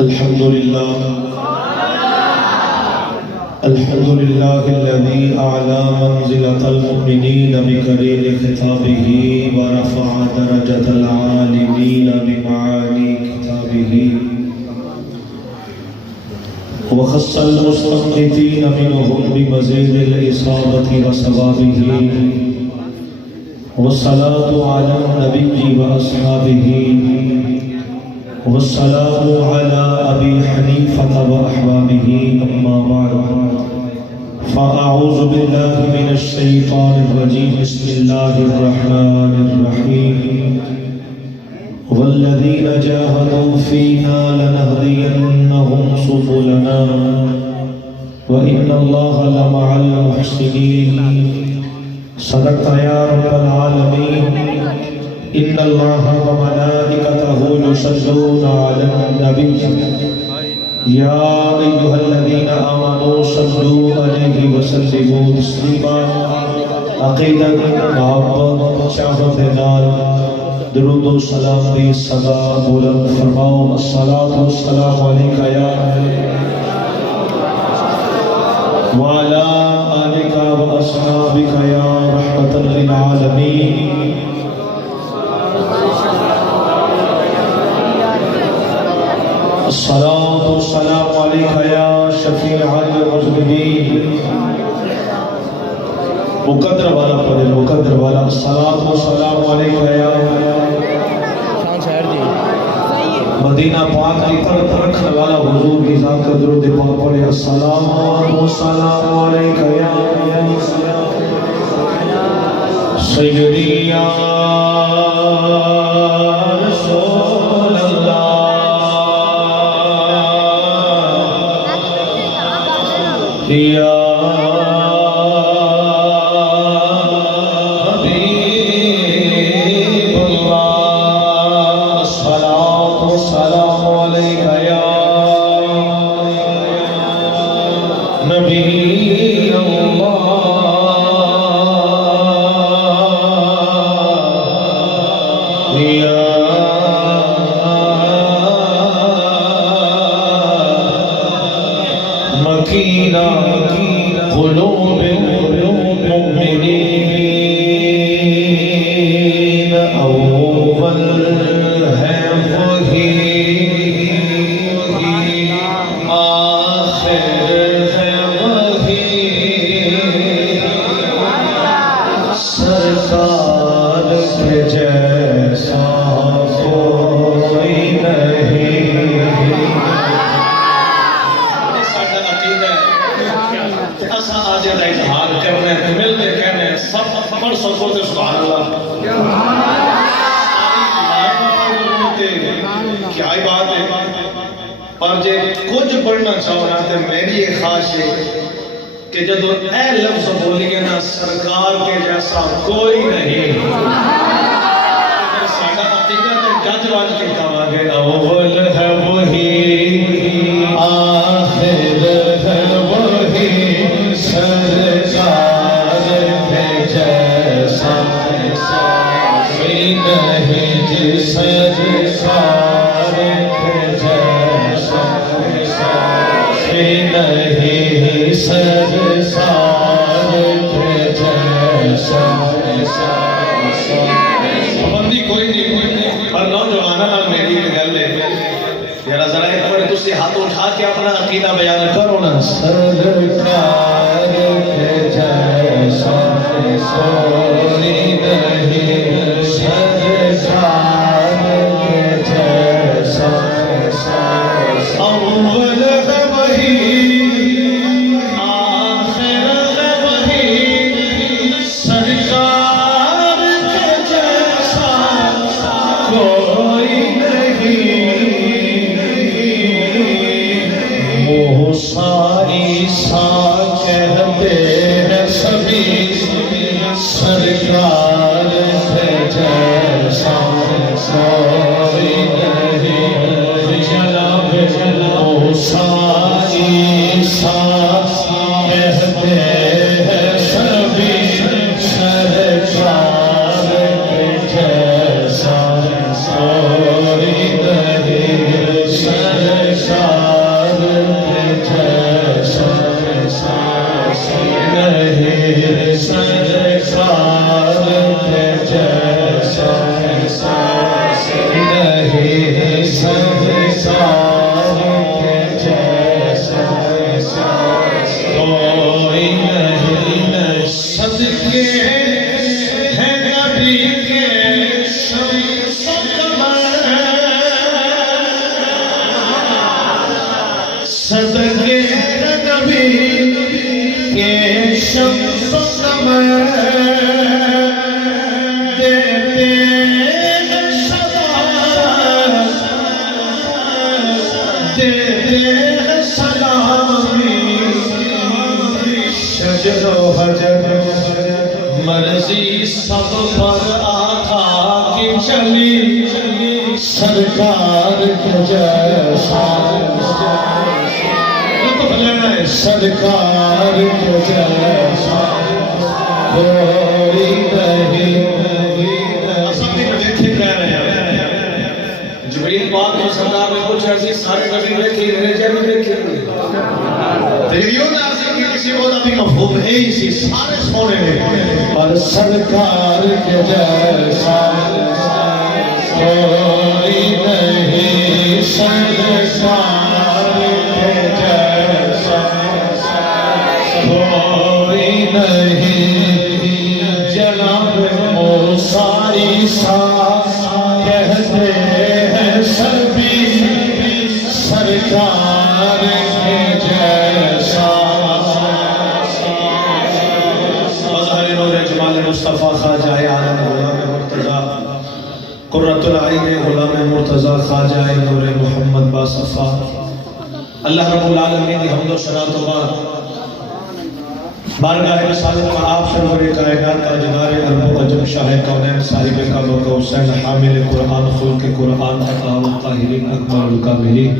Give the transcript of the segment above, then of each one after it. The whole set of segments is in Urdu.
الحمد لله الذي أعلى منزلة المؤمنين بكريم خطابه ورفع درجة العالمين بمعاني كتابه وخص المستنبطين منهم بمزيد الإصابة وثوابه والصلاة على النبي وأصحابه والسلام على أبي حنيفة وأحبابه أما بعد فأعوذ بالله من الشيطان الرجيم بسم الله الرحمن الرحيم والذين جاهدوا فينا لنهدينهم سبلنا وإن الله لمع المحسنين صدقت يا رب العالمين إن الله وملائكته يصلون على النبي يا أيها الذين آمنوا صلوا عليه وسلموا تسليما عقیدت محبت شہوت نال درود و سلام دی صدا بلند فرماؤ الصلاۃ والسلام علیک یا وعلی آلک واصحابک یا رحمۃ للعالمین الصلاة والسلام عليك يا شفيع المذنبين مقدر والا پڑھے مقدر والا الصلاة والسلام عليك يا مدینہ پاک کی طرف رکھنے والا حضور کی ذات کا درود پاک پڑھے الصلاة والسلام عليك يا سیدی یا رسول اللہ یا حبیب اللہ الصلاۃ والسلام علیک یا نبی اللہ یا مکینہ قلوب المؤمنین اول ہے وہی آخر ہے وہی سرکار کے جیسا کوئی نہیں اظہار کرنے ملنے کہنے سب پڑھ سکو تے سبحان اللہ کیا ہی بات ہے پر جے کچھ پڑھنا چاہنا تے میری یہ خواہش ہے کہ جب اے لفظ بولیے نا سرکار کے جیسا کوئی نہیں ساڈا عقیدہ تے جج واج کے کہا گے اول ہے وہی آخر ہے وہی سرکار کے جیسا کوئی نہیں جی سرکار کے جیسا کوئی نہیں سرکار کے جیسا پابندی کوئی نہیں پر نوجوانہ نال میری گل ہے ذرا ذرا ایک بار تسی ہاتھ اٹھا کے اپنا عقیدہ بیان کرو نا سرکار کے جیسا کوئی نہیں سرکار کے جیسا اول ہے وہی آخر ہے وہی سرکار کے جیسا کوئی ساری سا کہتے ہیں سبھی سرکار کے جیسا کوئی نہیں جناب ساری سا کہتے ہیں سبھی سرکار کے جیسا کوئی نہیں سرکار کے جیسا نہیں، سرکار کے جیسا نہیں، سرکار کے جیسا کوئی نہیں، صدقے ہیں نبی کے شمس قمر، صدقے ہیں نبی کے شمس قمر، دیتے ہیں سلام، دیتے ہیں سلامی، شجر و حجر مرضی سب پر آقا کی چلی، سرکار کے جیسا لطف لینا ہے، سرکار کے جیسا کوئی نہیں۔ اصل میں دیکھے کہہ رہے ہیں جبریل پاک نے سرکار نے کچھ ایسی سارے نبی دیکھے نہیں دیکھے، تیریوں نے ایسی کسی کو نبی مفہوم ہے اسی سارے سونے ہیں، اور سرکار کے جیسا کوئی نہیں، سرکار کے جیسا کوئی نہیں، جناب موسیٰ عیسیٰ کہتے ہیں سبھی سرکار کے جیسا، مظہر نور جمال مصطفیٰ خواجہ عالم غلام مرتضیٰ، قرۃ العین غلام مرتضیٰ خواجہ نور محمد باصفا، اللہ رب العالمین کی حمد و ثنا و بعد بارگاہ رسالت میں آپ سرور کائنات تاجدار ارب و عجم شاہ کونین صاحب کعبہ قوسین حامل قرآن خلق قرآن اطہار الطاہرین اکمل الکاملین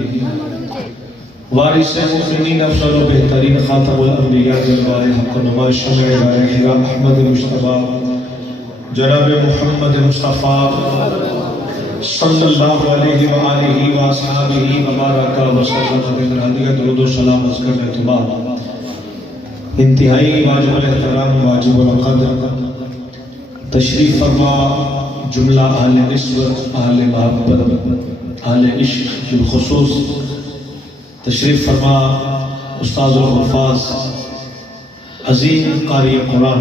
وارث مؤمنین افضل و بہترین خاتم الانبیاء جلوہ حق و نما شمع بارحیرہ احمد مصطفیٰ جناب محمد مصطفیٰ صلی اللہ علیہ وآلہ وآصحابہ وبارک وسلم بہدیہ درود و سلام عرض کرنے کے بعد انتہائی واجب الاحترام واجب القدر تشریف فرما جملہ اہل نسبت اہل محبت اہل عشق بالخصوص تشریف فرما استاذ الحفاظ عظیم قاری قرآن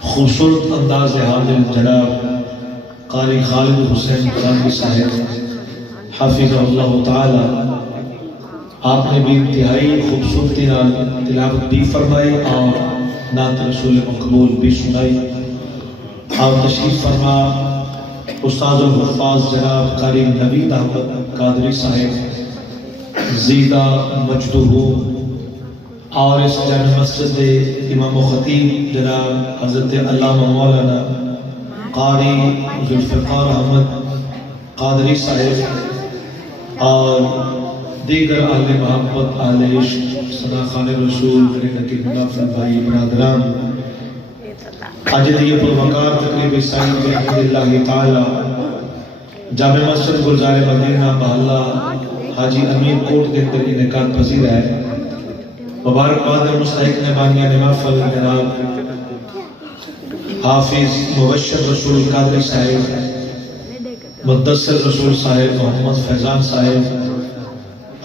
خوبصورت انداز حامل جناب قاری خالد حسین قرآنی صاحب حافظ اللہ تعالی، آپ نے بھی انتہائی خوبصورتی تلاوت بھی فرمائی اور نعت رسول مقبول بھی سنائی، اور تشریف فرما استاذ الحفاظ جناب قاری نوید احمد قادری صاحب زیدہ مجدہ، اور اس جامع مسجد امام و خطیب جناب حضرت علامہ مولانا قاری ذوالفقار احمد قادری صاحب، اور دیگر اہل محبت اہل عشق صداقان رسول میرے نقیب منافع بھائی برادران، آج دیئے پروکار تقریب سعید بحمد اللہ تعالی جامع مسجد گلزار مدینہ محلہ حاجی امیر کوٹ کے اندر انعقاد پذیر ہے۔ مبارکباد مستحق مہمانیان محفل جناب حافظ مبشر رسول قادری صاحب، مدثر رسول صاحب محمد فیضان صاحب،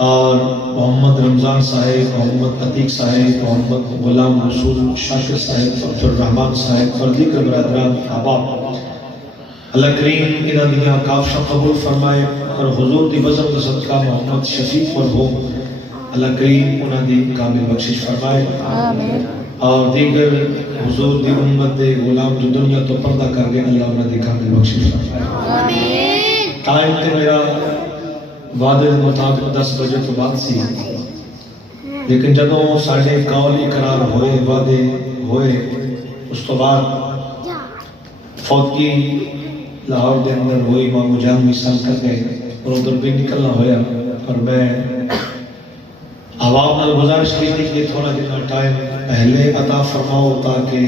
اور محمد رمضان صاحب، محمد عتیق صاحب، محمد غلام رسول شاکر صاحب، عبد الرحمن صاحب اور دیگر برادران احباب، اللہ کریم انہاں دیاں کافشاں قبول فرمائے، اور حضور دی بزم دا صدقہ محمد شفیق مرحوم اللہ کریم انہاں دی کامل بخشش فرمائے، اور دیگر حضور دی امت دے غلام جو دنیا تو پردہ کر گئے اللہ انہاں دی کامل بخشش فرمائے۔ ٹائم تے میرا وعدے مطابق 10 بجے تو بعد سی، لیکن جدوں ساڑھے قول اقرار ہوئے وعدے ہوئے اس تو بعد فوتگی لاہور دے اندر ہوئی، امام جان مثال کر گئے اور ادھر بھی نکلنا ہویا، اور میں عوام نے گزارش کی تھی کہ تھوڑا جتنا ٹائم پہلے عطا فرماؤ تاکہ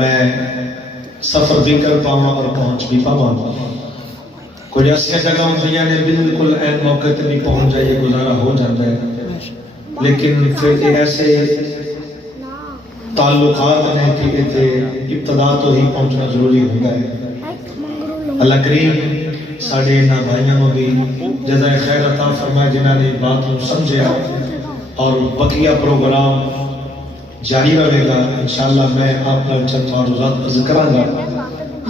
میں سفر بھی کر پاؤں اور پہنچ بھی پاؤں۔ کچھ ایسی جگہ ہوندیاں نے بالکل این موقع تے نہیں پہنچ جائے گزارا ہو جاتا ہے، لیکن پھر ایسے تعلقات ہیں کہ اتنے ابتدا تو ہی پہنچنا ضروری ہوتا ہے۔ اللہ کریم ساڑھے انہاں بھائیوں کو بھی جزائے خیر عطا فرمائے جنہاں نے بات کو سمجھا، اور بقیہ پروگرام جاری رہے گا۔ انشاءاللہ میں آپ کا چند معروضات کا ذکر کروں گا،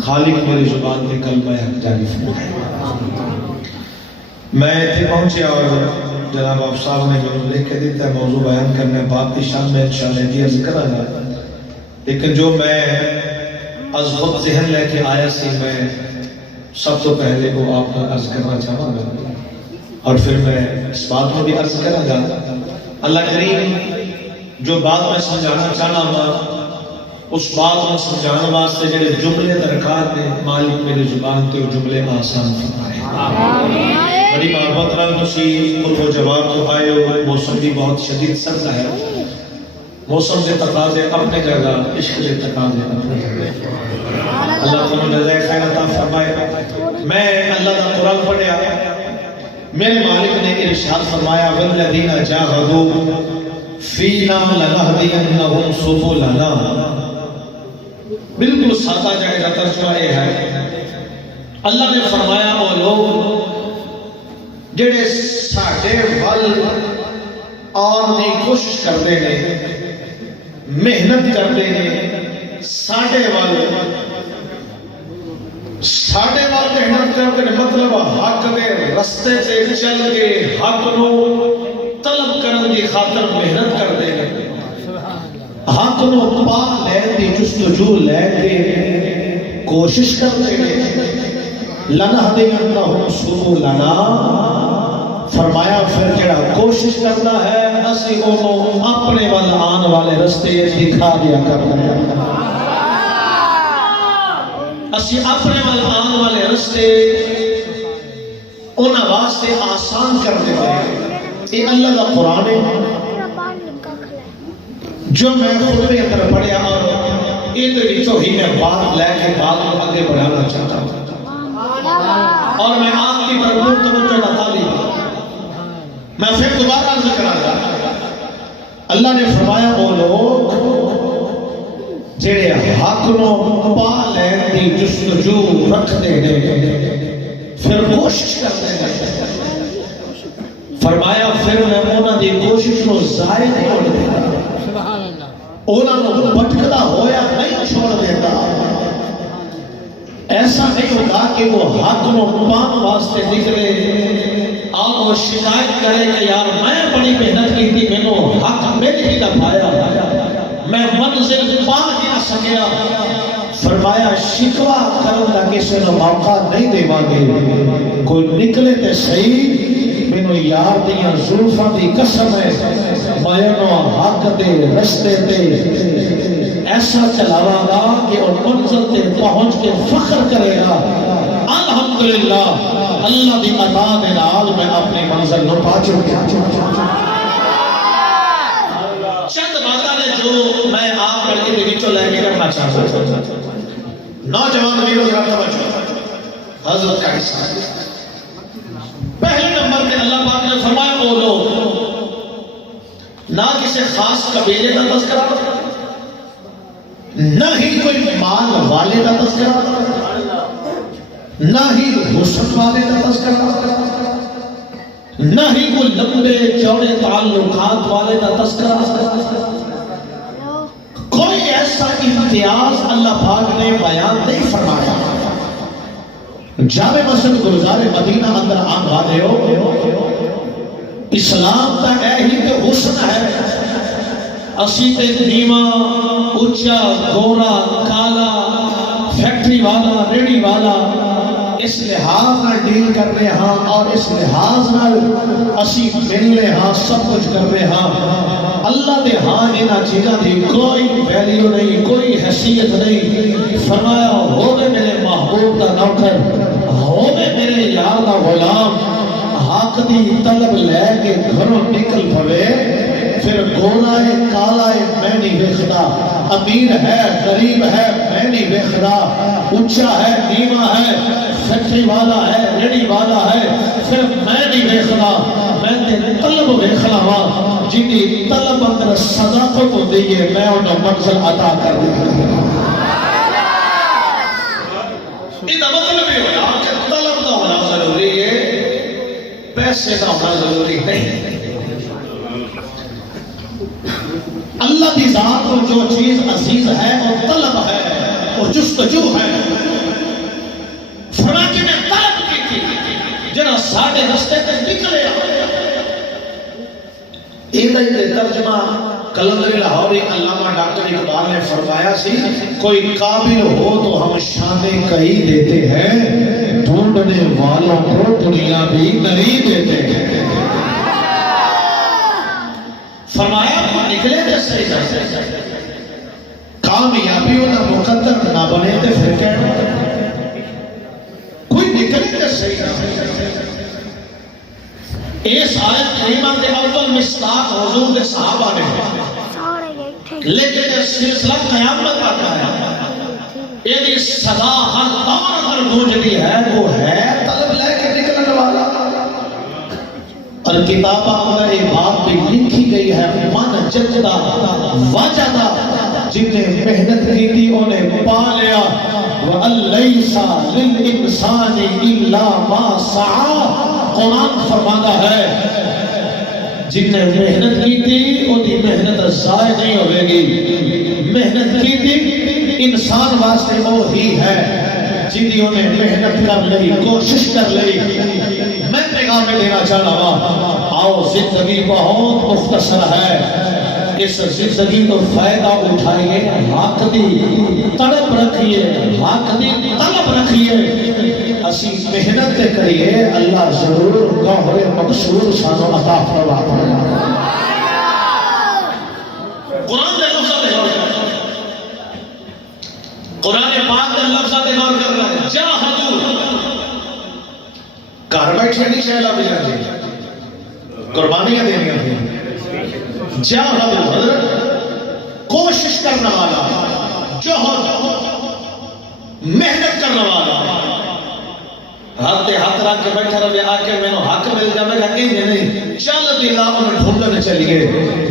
خالق میری زبان پہ کلمہ حق جاری فرمائے۔ میں اتنے پہنچے اور جناب آپ صاحب نے مجھے لکھ کے دیتا ہے موضوع بیان کرنے باپ کی شان میں انشاءاللہ یہ ذکر کروں گا، لیکن جو میں از خود ذہن لے کے آیا سی میں سب تو پہلے وہ آپ کا عرض کرنا چاہوں گا، اور پھر میں اس بات میں بھی عرض کروں گا۔ اللہ کریم جو بات میں سمجھانا چاہنا ہوں اس بات میں سمجھانا واسطے جڑے جملے درکار نے مالک میری زبان تے وہ جملے آسان فرمائے۔ بڑی محبت رہا تسی خود و جواب تو آئے ہو، موسم بھی بہت شدید سرد ہے، موسم سے تقاضے اپنے جگہ، عشق سے تقاضے اپنے جگہ۔ اللہ تعالیٰ جزائے خیر عطا فرمائے۔ میں اللہ کا قرآن پڑھیا، میرے مالک نے ارشاد فرمایا والذین جاہدوا فینا لنہدینہم سبلنا۔ بالکل سادہ جگہ کا ترجمہ یہ ہے، اللہ نے فرمایا وہ لوگ جڑے ساڈے ول اور نہیں کوشش کرتے ہیں، محنت کرتے ہیں، ساڈے ول محنت کرتے ہیں، مطلب حق دے رستے سے چل کے حق نو طلب کرنے کی خاطر محنت کرتے ہیں، حق نو پا لے دی جستجو لے کے کوشش کرتے ہیں۔ لنہدینہم سبلنا، فرمایا پھر جڑا کوشش کرنا ہے اسی انہوں اپنے ول آن والے رستے دکھا دیا کرنا ہے، اسی اپنے ول آن والے رستے انہاں واسطے آسان کر دے ہیں۔ یہ اللہ کا قرآن ہے جو میں خود میں اندر پڑھیا، اور یہ تو ہی میں بات لے کے بات کو آگے بڑھانا چاہتا ہوں، اور میں آپ کی بھرپور توجہ کا طالب ہوں۔ میں پھر دوبارہ عرض کراں، اللہ نے فرمایا وہ لوگ جڑے حق نو پا لین دی جستجو رکھتے ہیں پھر کوشش کرتے ہیں، فرمایا پھر میں انہاں دی کوشش نو ضائع نہیں ہونے دیتا، انہاں نو بھٹکدا ہویا نہیں چھوڑ دیتا۔ ایسا نہیں ہوتا کہ وہ حق نو پان واسطے نکلے اور وہ شکایت کرے کہ یار میں بڑی محنت کی تھی، میں نو حق میرے ہی نہ پایا، میں منزل پا ہی نہ سکیا۔ فرمایا شکوہ کرن دا کسی نو موقع نہیں دے گے، کوئی نکلے تے صحیح، میں نو یار دیاں زلفاں دی قسم ہے، میں نو حق دے رستے تے ایسا چلاوا گا کہ اور منزل تے پہنچ کے فخر کرے گا الحمدللہ اللہ دی عطا دے نال میں اپنی منزل نو پا چکا۔ چند باتاں نے جو میں آپ پر کے وچوں لے کے رکھنا چاہتا ہوں۔ نوجوان ویرو ذرا توجہ، حضرت کا حصہ پہلے نمبر پہ اللہ پاک نے فرمایا وہ لوگ نہ کسی خاص قبیلے کا تذکرہ، نہ ہی کوئی مال والے کا تذکرہ، نہ ہی حسن والے کا تذکرہ، نہ ہی کوئی لمبے چوڑے تعلقات والے کا تذکرہ، کوئی ایسا امتیاز اللہ پاک نے بیان نہیں فرمایا۔ جامع مسجد گلزار مدینہ اندر آن والے ہو، اسلام تا اے ہی کہ حسن ہے، اسی تے نیما اچھا گورا کالا فیکٹری والا ریڑی والا اس لحاظ نہ ڈیل کر رہے ہاں، اور اس لحاظ نہ اسی مل رہے ہاں، سب کچھ کر رہے ہاں۔ اللہ دے ہاں انہاں چیزاں دی کوئی ویلیو نہیں، کوئی حیثیت نہیں۔ فرمایا ہووے میرے محبوب دا نوکر، ہووے میرے یار دا غلام، حق دی طلب لے کے گھروں نکل پڑے، پھر گورا ہے کالا ہے میں نہیں ویکھدا، امیر ہے غریب ہے میں نہیں ویکھدا، اونچا ہے نیواں ہے فیکٹری والا ہے ریڑی والا ہے صرف میں نہیں دیکھنا میں تے طلب دیکھنا وا جن کی طلب اندر صداقت ہوتی ہے میں انہوں منزل عطا کر دیا یہ مطلب یہ ہونا کہ طلب کا ہونا ضروری ہے پیسے کا ہونا ضروری نہیں اللہ کی ذات کو جو چیز عزیز ہے وہ طلب ہے وہ جستجو ہے فرمایا میں طلب کی تھی جنہاں ساڑھے رستے تے نکلے یہ ترجمہ کلندر لاہوری علامہ ڈاکٹر اقبال نے فرمایا سی کوئی قابل ہو تو ہم شانیں کہیں دیتے ہیں ڈھونڈنے والوں کو دنیا بھی نہیں دیتے ہیں فرمایا وہ نکلے تھے صحیح کامیابی نہ مقدر نہ بنے تھے پھر کہنا کوئی نکلے تھے صحیح اس آیت کریمہ کے اول مصداق حضور کے صحابہ نے لیکن یہ سلسلہ قیامت آتا ہے یہ صدا ہر دور ہر گونجتی ہے وہ ہے طلب لے کے نکلنے والا اور کتابہ میں یہ بات بھی لکھی گئی ہے من جدہ وجدہ جن نے محنت کی تھی انہیں پا لیا وَأَلَّيْسَ لِلْإِنسَانِ إِلَّا مَا سَعَى قرآن فرماتا ہے جن نے محنت کی تھی انہی محنت ضائع نہیں ہوئے گی محنت کی تھی انسان واسطے وہ ہی ہے جنہوں نے محنت کر لی کوشش کر لی میں پیغام میں دینا چاہ رہا ہوں آؤ زندگی بہت مختصر ہے اس زندگی کو فائدہ اٹھائیے حق دی طلب رکھیے حق دی طلب رکھیے اسی محنت کریے اللہ ضرور گوہر مقصود سانو عطا فرمائے قرآن دے لفظ دے قرآن پاک دے لفظ دے غور کر رہا ہے جاہدو گھر بیٹھے نہیں شہلا بھی جاتے قربانیاں دینی تھیں جاہدو حضرت کوشش کرنا والا جوہد محنت کرنا والا ہاتھ ہاتھ رکھ کے بیٹھا رہے آکے میں نے حق مل جائے گا کہ نہیں چل دلا انہیں ڈھونڈنے چلیے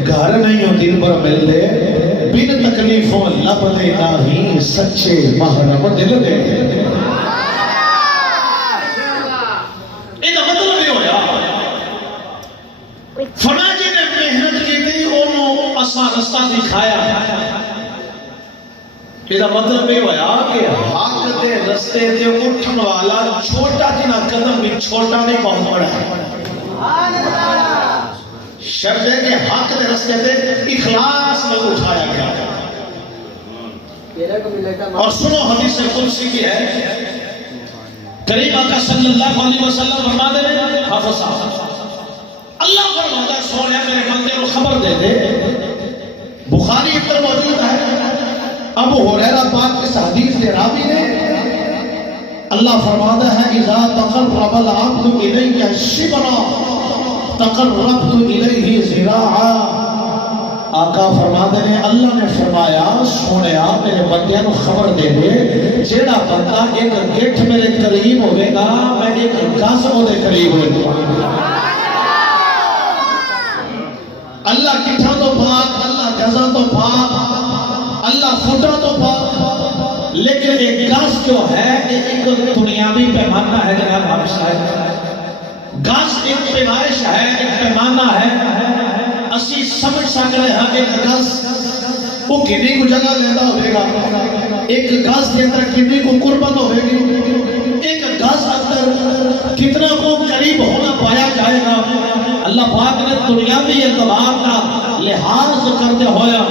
گھر نہیں ہو دن پر مل دے بن تکلیفوں لب دے ناہی سچے محرم دل دے یہ مطلب یہ ہویا فرمایا جی نے محنت کی تھی انہوں اساں رستہ دکھایا یہ مطلب یہ ہویا کہ حق دے رستے دے اٹھن والا چھوٹا جنا قدم بھی چھوٹا نہیں بہت بڑا ہے شرط ہے کہ حق دے رستے دے اخلاص میں اٹھایا گیا اور سنو حدیث قدسی کی ہے کریم آقا صلی اللہ علیہ وسلم فرما دے حافظ اللہ فرماتا ہے سونے میرے بندے کو خبر دے دے بخاری اتر موجود ہے ابو ہریرہ پاک اس حدیث کے راوی نے اللہ فرماتا ہے اذا تقرب العبد الیہ شبرا تقربت الیہ ذراعا آقا فرماتے ہیں اللہ نے فرمایا سونیا میرے بندیاں کو خبر دے دے جیڑا بندہ ایک گٹھ میرے قریب ہوئے گا میں ایک گز دے قریب ہوئے گا اللہ کٹھا تو پاک اللہ جزا تو پاک اللہ فٹا تو پاک لیکن ایک گز جو ہے ایک دنیاوی پیمانہ ہے جناب آپ صاحب گز ایک پیمائش ہے ایک پیمانہ ہے اسی سمجھ سکتے ہیں ایک گز وہ کتنی کو جگہ لیتا ہوئے گا ایک گز کے اندر کتنی کو قربت ہوئے گی ایک گز اندر کتنا کو قریب ہونا پایا جائے گا اللہ پاک نے دنیاوی اعتبار کا لحاظ کرتے ہویا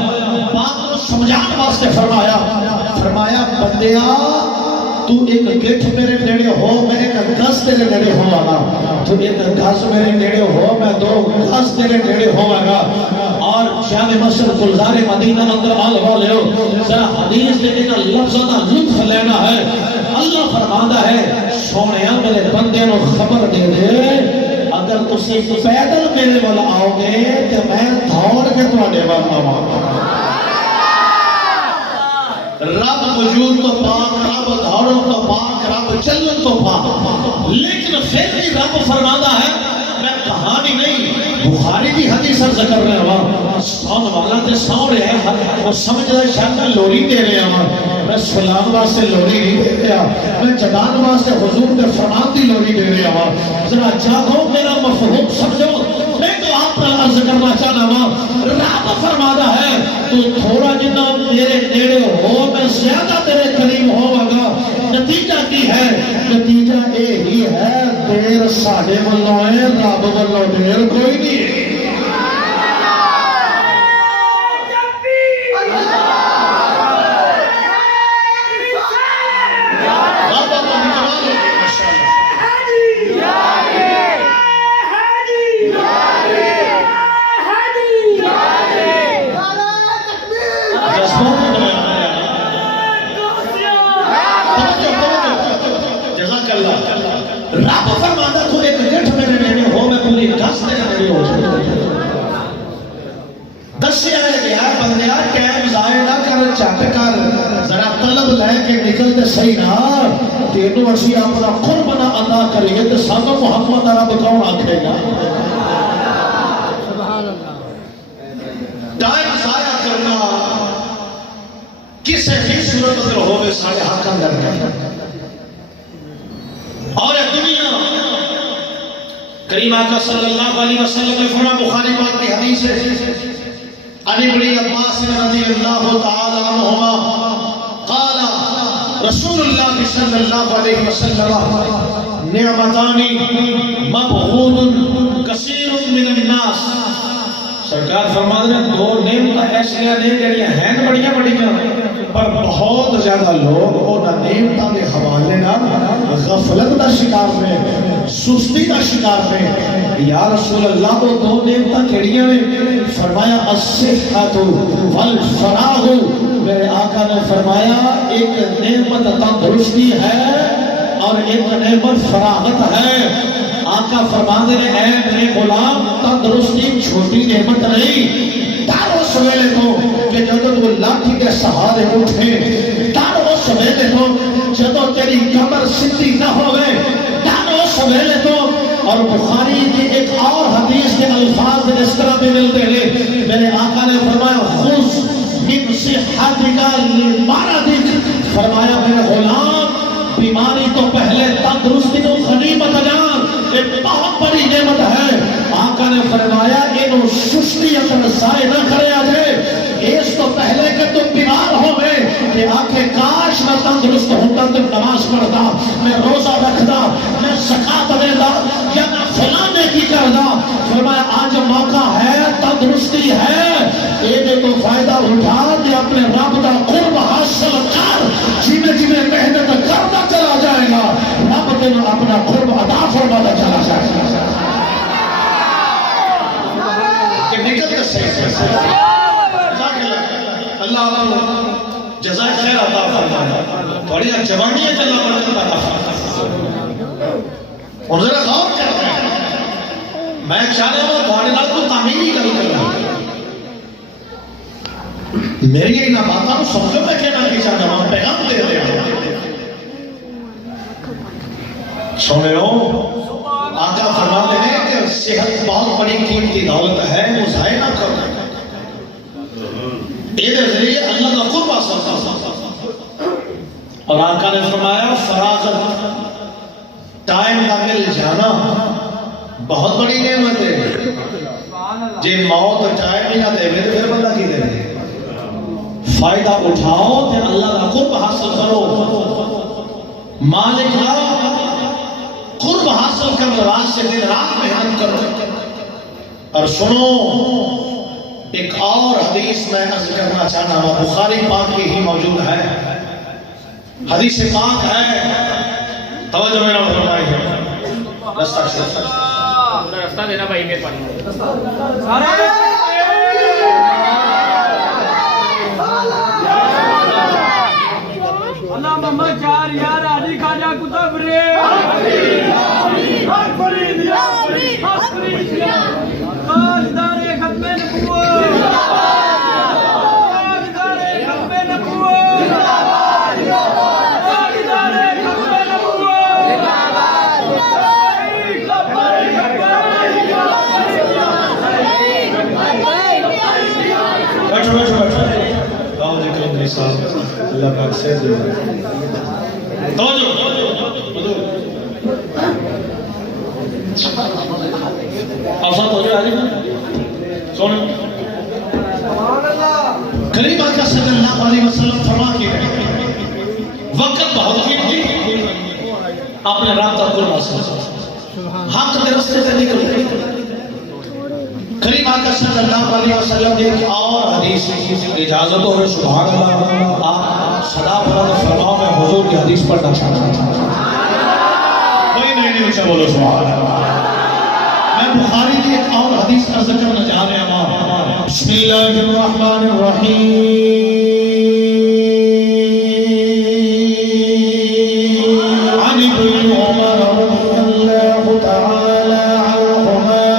بات کو سمجھان واسطے فرمایا بندیا تو ایک گٹھ میرے نیڑے ہو میں ایک گز تیرے نیڑے ہو آگا تو ایک گز میرے نیڑے ہو میں دو گز تیرے نیڑے ہو آگا اور جامع مسجد گلزار مدینہ اندر آل والے ہو ذرا حدیث لینا لفظہ لطف لینا ہے اللہ فرماتا ہے سونیا میرے بندے نو خبر دے دے اگر تسی پیدل میرے والا آؤ گے تو میں دھوڑ کے تواڈے والا آؤں رب وجود تو پاک، رب دھڑوں تو پاک، رب چلن تو پاک، لیکن پھر بھی رب فرماتا ہے میں کہانی نہیں، بخاری کی حدیث عرض کر رہے ہوا سون والا تے سو رہے ہیں، وہ سمجھ رہے شاید میں لوری دے رہے ہوا، میں سلام واسطے لوری نہیں دے رہا، میں جگان واسطے حضور کے فرمان دی لوری دے رہے ہوا، ذرا جاگو میرا مفہوم سمجھو، میں تو آپ پر عرض کرنا چاہنا ہوا، رب فرماتا ہے تو تھوڑا جتنا میرے نیڑے ہو میں زیادہ تیرے قریب ہوگا، نتیجہ کی ہے؟ نتیجہ اے ہی ہے دیر ساڑھے والوں ہے، رب والوں دیر کوئی نہیں ہے۔ رب فرماتا تو ایک گھٹ میرے لینے ہو میں پوری گھس میرے لینے ہو دسیا گیا بندیا ٹائم ضائع نہ کر، چٹ کر، ذرا طلب لے کے نکل دے صحیح نہ، تینوں اسی اپنا قرب نہ ادا کریے تو سانو محمد رب کون آکھے گا؟ ٹائم ضائع کرنا کسے بھی صورت اندر ہوئے سارے حق اندر کرنا، اور دنیا کریم آقا صلی اللہ علیہ وسلم نے فرمایا بخاری پاک کی حدیث ہے علی بن عباس رضی اللہ تعالی عنہما قال رسول اللہ صلی اللہ علیہ وسلم نعمتان مبغوض کثیر من الناس، سرکار فرماتے ہیں دو نعمتیں ایسیاں نہیں جڑیاں ہیں بڑیاں بڑیاں پر بہت زیادہ لوگ انہاں نعمتاں دے حوالے نال غفلت دا شکار میں، سستی دا شکار میں۔ یا رسول اللہ وہ دو نعمتاں کیڑیاں نے؟ فرمایا الصحۃ والفراغ، میرے آقا نے فرمایا ایک نعمت تندرستی ہے اور ایک نعمت فراغت ہے۔ آقا فرماتے ہیں اے میرے غلام تندرستی چھوٹی نعمت نہیں، ڈر اس ویلے تو کہ جب وہ لاٹھی کے سہارے اٹھے، ڈر اس ویلے تو جب تیری کمر سیدھی نہ ہوئے، ڈر اس ویلے تو۔ اور بخاری کی ایک اور حدیث کے الفاظ اس طرح بھی ملتے ہیں، میرے آقا نے فرمایا خذ من صحتک لمرضک، فرمایا میرے غلام بیماری تو پہلے تندرستی تو غنیمت جان، ایک بہت بڑی نعمت ہے۔ آقا نے فرمایا انہوں سستی اثر ضائع نہ کرے آجے، اس تو پہلے کہ تم بیمار ہو گئے کہ آنکھیں کاش میں تندرست ہوتا، تم نماز پڑھتا، میں روزہ رکھتا، میں زکات دیتا، یا میں فلانے کی کرتا۔ فرمایا آج موقع ہے، تندرستی ہے، یہ تو فائدہ اٹھا دے، اپنے رب کا قرب حاصل کر، جیویں جیویں محنت کرتا چلا جائے گا رب تینوں اپنا قرب عطا فرماتا چلا جائے گا۔ کہ نکل کے صحیح اللہ جزائے خیر عطا فرمائے، تھوڑی جوانی ہے جلال برکت عطا فرمائے۔ اور ذرا غور کرتے ہیں، میں چاہ رہا ہوں تھوڑے نال کو تعمیری گل کرنا، میری یہ نہ باتاں سمجھو میں کہنا کی چاہتا ہوں، پیغام دے رہے ہیں۔ سنے ہو آقا فرماتے ہیں کہ صحت بہت بڑی قیمتی دولت ہے، وہ ضائع نہ کرو، یہ ذریعے اللہ کا قرب حاصل کر۔ اور آقا نے فرمایا فراغت، ٹائم کا مل جانا بہت بڑی نعمت ہے، جی موت ٹائم ہی نہ دے تو پھر بندہ کی دے دے، فائدہ اٹھاؤ تے اللہ کا قرب حاصل کرو، مالک کا قرب حاصل کر واسطے دن رات محنت کرو۔ اور سنو ایک اور حدیث میں عرض کرنا چاہنا ہوں، بخاری پاک کی ہی موجود ہے، حدیث پاک ہے، توجہ میرا فرمائی ہے، رستہ دینا بھائی میرے پاس اللہ محمد چار یار علی خواجہ کتب رے تاجدار ختم نبوت، تاجدار ختم نبوت۔ مولوی صاحب اللہ پاک سے توجہ افات ہو جائے سونے قریب آقا صلی اللہ علیہ وسلم فرما کے وقت بہت قیمتی اپنے رابطہ کرنا سکتا حق کے رستے سے نکل قریب آقا صلی اللہ علیہ وسلم نے ایک اور حدیث اجازت ہو رہے سبحان اللہ آپ صدا فرماؤ میں حضور کی حدیث پڑھنا چاہتا ہوں کوئی نہیں اچھا بولو سبحان اللہ میں بخاری کی ایک اور حدیث کا ذکر نہ جا رہے ہیں بسم اللہ الرحمن الرحیم عن ابن عمر رضی اللہ تعالی عنہما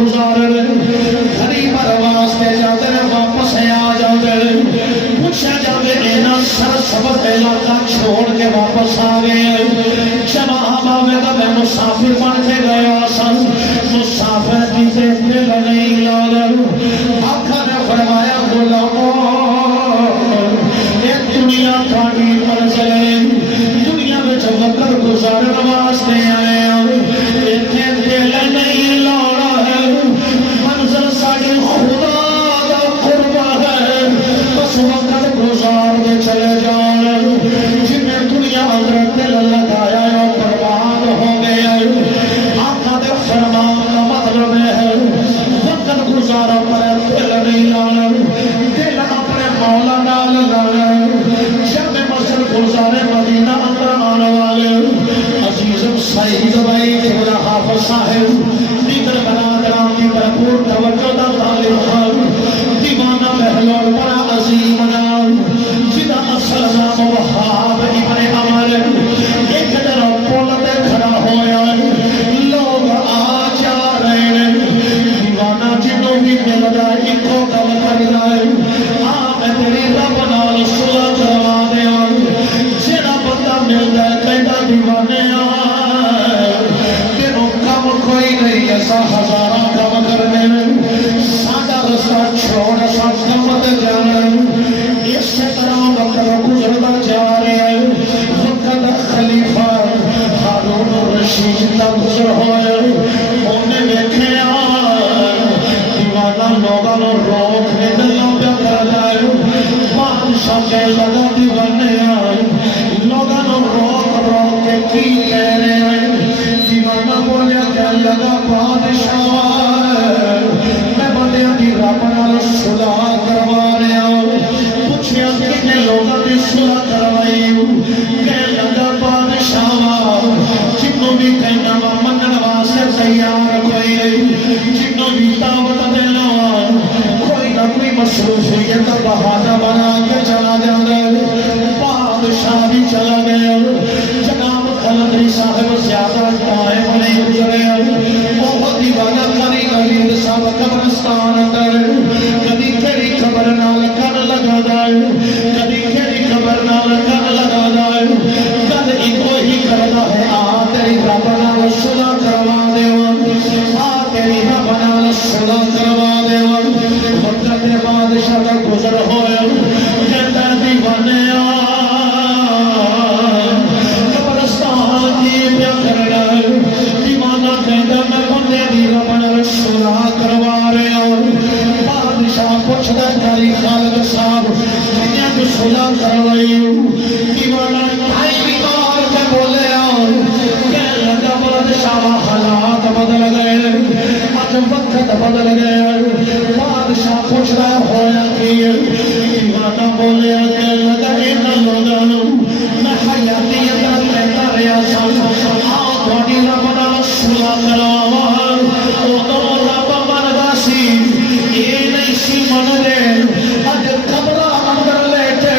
گزار گھری پر واسطے جاتے واپس آ جاتے صلح کروا رہا پوچھیا کتنے لوگوں کی صلح کروائی کہنے لگا بادشاہ جنوں بھی کہنا وا منن واسطے تیار کوئی نہیں جنوں بھی دعوت دینا وا کوئی نہ کوئی مصروفیت کا بہانہ بنا کے چلا جاتا ہے بادشاہ بھی چلا گیا جناب قلندری صاحب زیادہ ٹائم نہیں گزرے بہت ہی بڑا کری گلی صاحب قبرستان اندر کبھی کہڑی خبر نال کن لگا دائے کبھی کہڑی خبر نال کن لگا دائے کل ایک ہی کرنا ہے آ تیری رب نال صلح کروا دیواں آ تیری رب نال صلح کروا دیواں وقت بادشاہ کا گزر ہویا کہتا دیوانے قبرستان کی پیا کرنا دیوانہ کہتا میں بندے دی رب نال صلح کروا رہا بادشاہ پوچھتا کاری خالق صاحب جنہیں تو صلح کروائی دیوانہ ڈھائی بار کے بولے کہنے لگا بادشاہ حالات بدل گئے آج وقت بدل گئے بادشاہ پوچھ رہا ہویا کہ دیوانہ بولے کہنے لگا ان لوگوں میں حیاتیت کہتا رہا سن آؤ تھوڑی رب نال صلح کرواواں ادوں رب مندا سی یہ نہیں سی منتے اج قبراں اندر لیٹے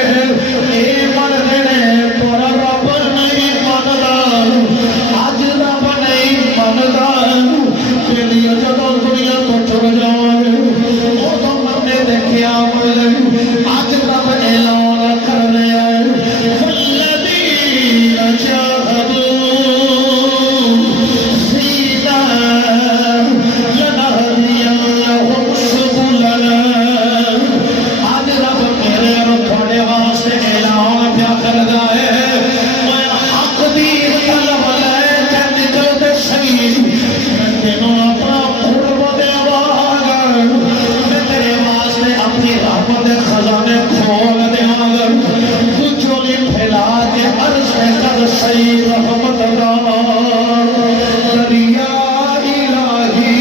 یہ منتے نے پر رب نہیں مندا اج رب نہیں مندا تیری جدوں دنیا تو ٹر جاوے ادوں مرنے دے قیامت اج رب اعلان کر رہا ہے والذین جاہدوا فینا لنہدینہم سبلنا آج رب میرے اور تھوڑے واسطے اعلان کیا کردا ہے میں حق دی طلب لے کے نکلتے سہی میں تینوں اپنا قرب دیواں گا میں تیرے واسطے اپنی رحمت دے خزانے کھول دیواں گا تو چولی پھیلا کے عرض ہے کر صحیح رحمت دا دریا الہی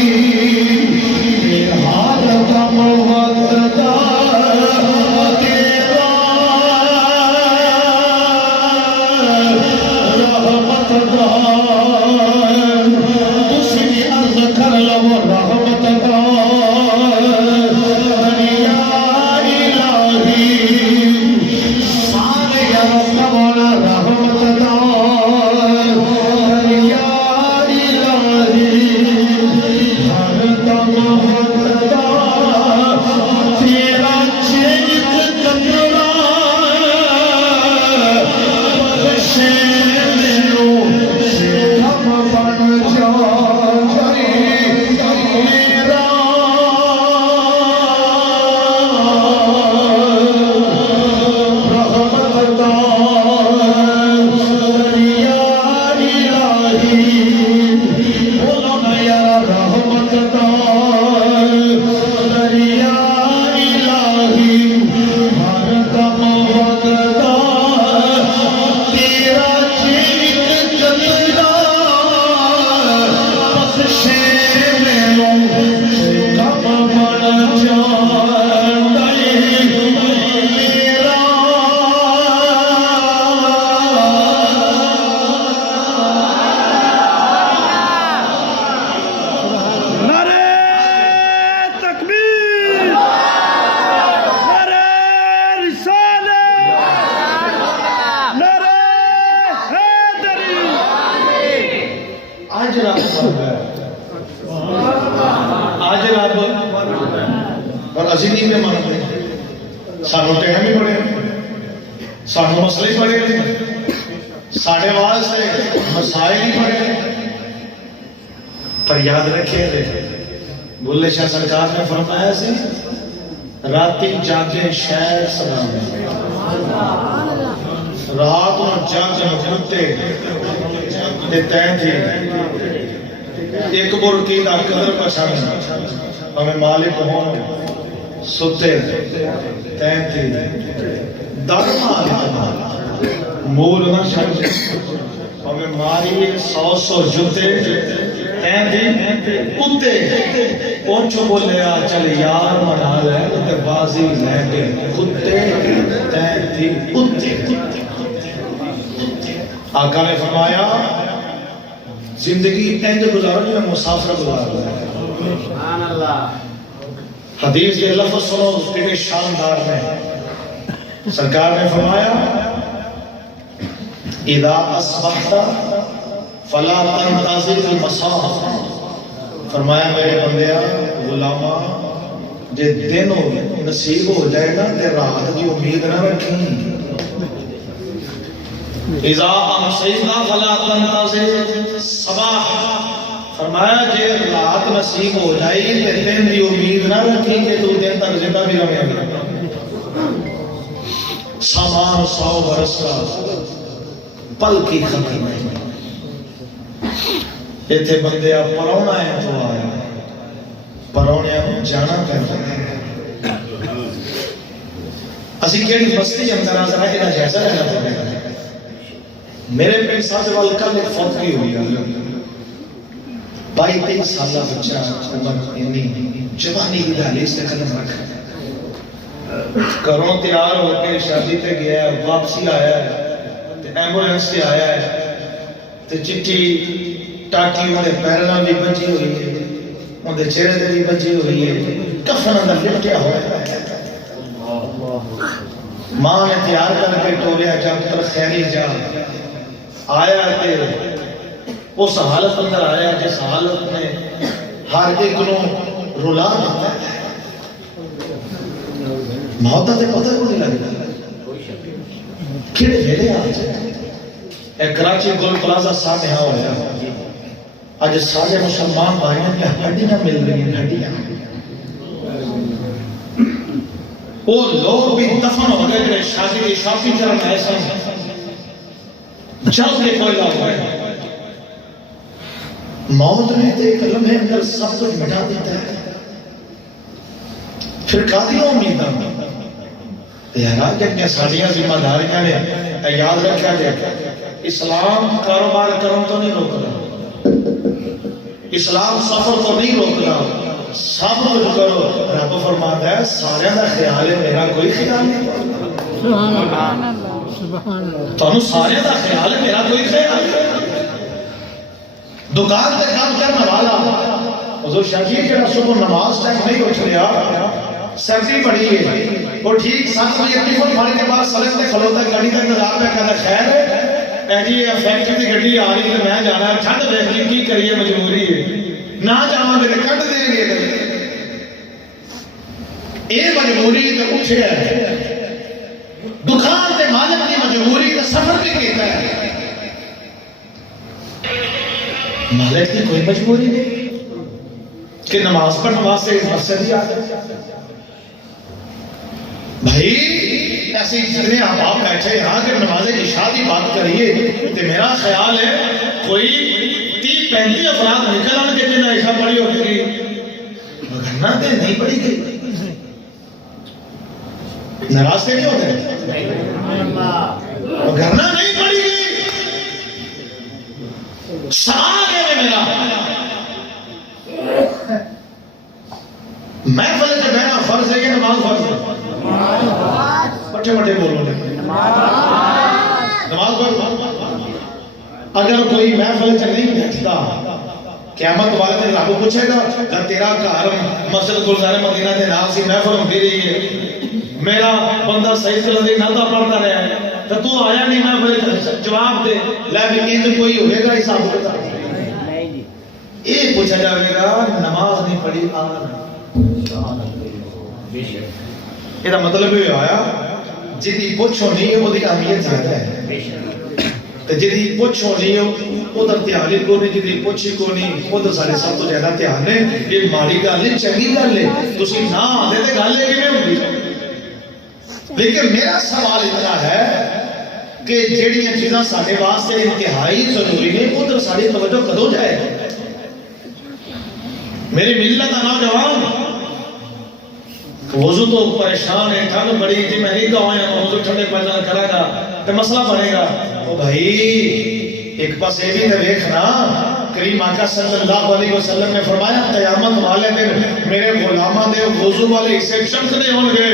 یہ حالت موت دا تیرا رحمت دا اسی بھی عرض کر لو رحمت دا دریا الہی سارے رب مولا رحمت دا دریا الہی حالت موت دا تیرا چیت کتنا بخشے میرو ہم بن جائے میرا رحمت دا دریا الہی بولو نا یار رحمت دا دریا الہی حالت موت دا تیرا چیت کتنا بخشے میرو کم بن جائے میرا نعرہ تکبیر نعرہ رسالت نعرہ حیدری آج رب آج رب اور عزیزی میں مانتے سانو ٹہم ہی پڑے سانو مسئلے پڑے ساڑھے واسطے مسائل ہی پڑے پر یاد رکھے بلے شاہ سرکار نے فرمایا سی راتی جاگے شہر سلام رات اور جاگے کتے دے تین تھی ایک برکی دا قدر پسند ہمیں مالک ہوں ستے تین تھی در مالک مول نہ شمجھے ہمیں ماری 100 جتے اتے پوچھو بولیا چل یار منا لے تے بازی لے کے کتے تھی اتے آقا نے فرمایا زندگی اینج گزارو جو مسافر گزار رہا ہے سبحان اللہ حدیث یہ لفظ سنو کتنے شاندار میں سرکار نے فرمایا اذا اصبحت فلا تنتظر المساء فرمایا میرے بندیا غلامہ جے دن ہو نصیب ہو جائے نا تے رات کی امید نہ رکھیں اذا امسیت فلا تنتظر صباح فرمایا جے رات نصیب ہو جائے تے دن کی امید نہ رکھیں کہ تو دن تک زندہ بھی رہے گا سامان 100 برس کا پل کی خبر نہیں ایتھے بندے آپ پرونا ہے تو آیا پرونے آپ جانا کرتا ہے اسی کیڑی بستی اندر آزر ہے کہ جیسا رہنا پڑے گا میرے پین ساتھ والکل ایک فوتری ہوئی ہے 22-23 سالہ بچہ عمر انہی جوانی کی دہلیز سے قدم رکھا کروں تیار ہو کے شادی تے گیا ہے واپسی آیا ہے ایمبولینس سے آیا ہے تے چٹی ٹاکی انہیں پیرنا بھی بچی ہوئی ہے انہیں چہرے دے بھی بچی ہوئی ہے کفن اندر لپٹیا ہوا ہے ماں نے تیار کر کے ٹولیا جا پتر خیری جا آیا تے اس حالت اندر آیا جس حالت میں ہر ایک نو رولا دیتا ہے موتا تے پتہ کو نہیں لگتا کھڑے ویلے آج ایک کراچی گول پلازا ساتھ یہاں ہویا آج سارے مسلمان بھائیوں کی ہڈیاں مل رہی ہیں ہڈیاں وہ لوگ بھی دفن ہو گئے جو شادی کی شاپنگ کرنا ایسا جلد کے کوئی لوگ گئے موت نے ایک لمحے اندر سب کچھ مٹا دیتا ہے پھر قادیوں امیدہ یہاں کہ ساڑیاں ذمہ داریاں نے یاد رکھا جائے اسلام کاروبار کروں تو نہیں روک رہا اسلام سفر تو نہیں روک رہا سب کچھ کرو رب فرماتا ہے سارے دا خیال ہے میرا کوئی خیال نہیں تو سارے دا خیال ہے میرا کوئی خیال نہیں دکان تے کام کرنا والا حضور شاہی جڑا صبح نماز ٹائم نہیں اٹھ رہا سردی بڑی ہے وہ ٹھیک 7 بجے ٹیفن کھانے کے بعد سڑک تے کھلوتا گاڑی کا انتظار پہ کہتا خیر ہے اے جی فیکٹری کی گاڑی آ رہی ہے میں جانا ہے ٹھنڈ دیکھ کی کریے مجبوری ہے نہ جاواں تے کٹ دیں گے اے مجبوری تے اٹھیا ہے دکان تے مالک کی مجبوری تے سفر بھی کیتا ہے مالک کی کوئی مجبوری نہیں کہ نماز پر نماز سے مسجد ہی آ جائے بھائی ایسے جتنے آپ بیٹھے یہاں کہ نماز عشاء کی بات کریے تو میرا خیال ہے کوئی 30-35 افراد نکل آنے کے جنہیں عشاء پڑھی ہوگی مگر نہ دے نہیں پڑھی گئی ناراض سے نہیں ہوتے مگر نہ نہیں پڑھی گئی سوال ہے میرا محفل سے بہنا فرض ہے کہ نماز فرض ہے بٹے بٹے بولو لے نماز فرض اگر کوئی محفل سے نہیں بیٹھتا قیامت والے دن رب پوچھے گا کہ تیرا گھر مسجد گلزار مدینہ دے نام سی محفل ہوتی رہی ہے میرا بندہ صحیح سے ناتا پڑھتا رہا ہے تو تو آیا نہیں محفل جواب دے لیکن یہ تو کوئی ہوئے گا حساب ہوتا یہ پوچھا جائے گا نماز نہیں پڑھی یہ مطلب یہ آیا جدی پوچھو نہیں ہے وہ دی اہمیت زیادہ ہے جدی پوچھو نہیں ہے ادھر تیاری کو نہیں جدی پوچھی کو نہیں ادھر سارے سب تو زیادہ تیار ہے یہ ماڑی گل ہے چنگی گل ہے تسی نہ آدھے تے گل ہے کہ نہیں ہوگی لیکن میرا سوال اتنا ہے کہ جیڑیاں چیزاں سارے واسطے انتہائی ضروری ہے ادھر ساری توجہ کدو جائے میری ملت نوجوان وضو تو پریشان ہے ٹھنڈ بڑی تھی میں نہیں کہوں وضو ٹھنڈے پانا کرے گا تو مسئلہ بنے گا او بھائی ایک پاس یہ بھی تو دیکھنا کریم آقا صلی اللہ علیہ وسلم نے فرمایا قیامت والے دن میرے غلامہ دے وضو والے حصے چمکنے ہون گے،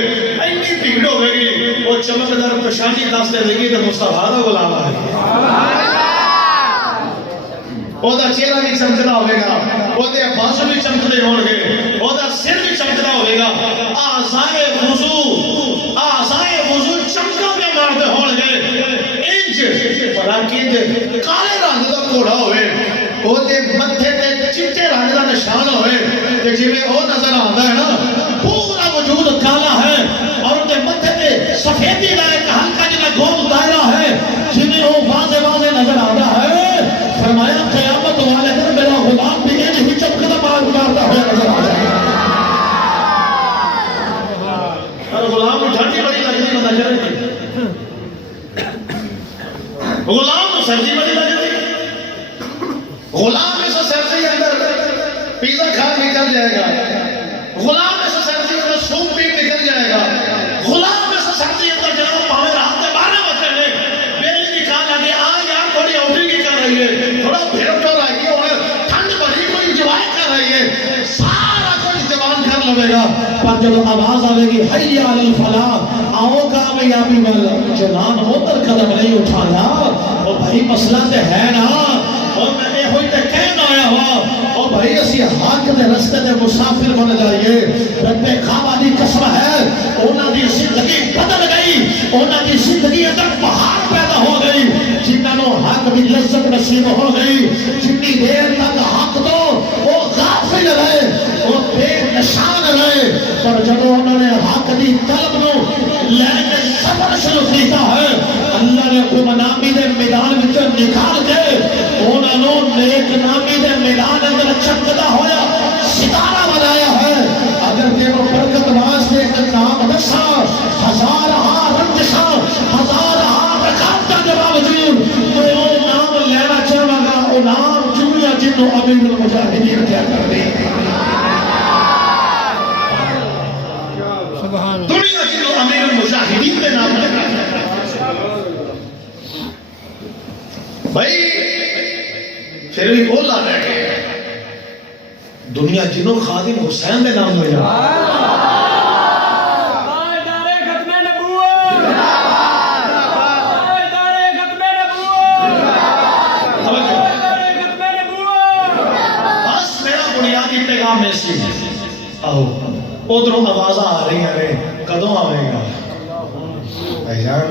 اینی بھیڑ ہوے گی، وہ چمکدار پیشانی دس دے گی تے مصطفیٰ دا غلامہ ہے، وہ دا چہرہ بھی چمکدا ہوے گا، وہ دے بازو بھی چمکدے ہون گے، وہ دا سر بھی چمکدا ہوے گا، اعضائے وضو چمکا پہ مارتے ہون گے، انج پراکند کالے رنگ دا گھوڑا ہوئے، وہ دے متھے تے چٹے رنگ دا نشان ہوئے، کہ جویں وہ نظر آندا ہے نا پورا وجود کالا ہے اور ان کے متھے تے سفیدی دا ایک ہلکا جہا گول دائرہ ہے جنہیں وہ واضح نظر آتا ہے، فرمایا قیامت والے دن میرا غلام بھی انج ہی چمکدا مارتا ہوا نظر آتا ہے۔ اور غلام کو ٹھنڈی بڑی لگتی پتہ چلے غلام تو سردی بڑی لگتی، غلام ایسا سردی اندر پیزا کھا نکل جائے گا، غلام ایسا سردی اندر سوپ پی نکل جائے گا، غلام ایسا سردی اندر جناب پاوے رات میں 12 بجے ہے بیلی نکال لگے آ یار تھوڑی آؤٹنگ کی کر رہی ہے، تھوڑا پھر کر رہی ہے اور ٹھنڈ بڑی کوئی انجوائے کر رہی ہے، سارا کچھ جوان کر لوے گا، پر جب آواز آئے گی حی علی الفلاح آؤ کامیابی والا جنان ادھر قدم نہیں اٹھایا، اور بھائی مسئلہ تے ہے نا، اور میں نے ہوئی تے کہنا آیا ہوا، اور بھائی اسی حق دے رستے دے مسافر بن جائیے، رب کعبہ دی قسم ہے انہاں دی زندگی بدل گئی، انہاں دی زندگی اندر پہاڑ پیدا ہو گئی، جنہاں نو حق دی لذت نصیب ہو گئی، جتنی دیر تک حق تو وہ غافل رہے، وہ بے نشان رہے، پر جب انہوں نے حق دی طلب نو لے کے سفر شروع کیتا ہے، اللہ نے گمنامی دے میدان وچ نکال کے انہوں نے نیک نامی دے میدان اندر چمکدا ہویا ستارہ بنایا ہے۔ اگر تیرو برکت واسطے ایک نام دسا، ہزارہا رنجشاں ہزارہا رکاوٹاں دے باوجود کوئی وہ نام لینا چاہے گا، وہ نام جملہ جنوں امیر المجاہدین کیا کر دی، دنیا جنوں امیر المجاہدین دے نام لے بھائی پھر بھی بولا رہ گئے دنیا جنوں خادم حسین دے نام لے بس میرا بنیادی پیغام میں سی آؤ ادھروں آوازاں آ رہی ہیں کدوں آئے گا بھائی جان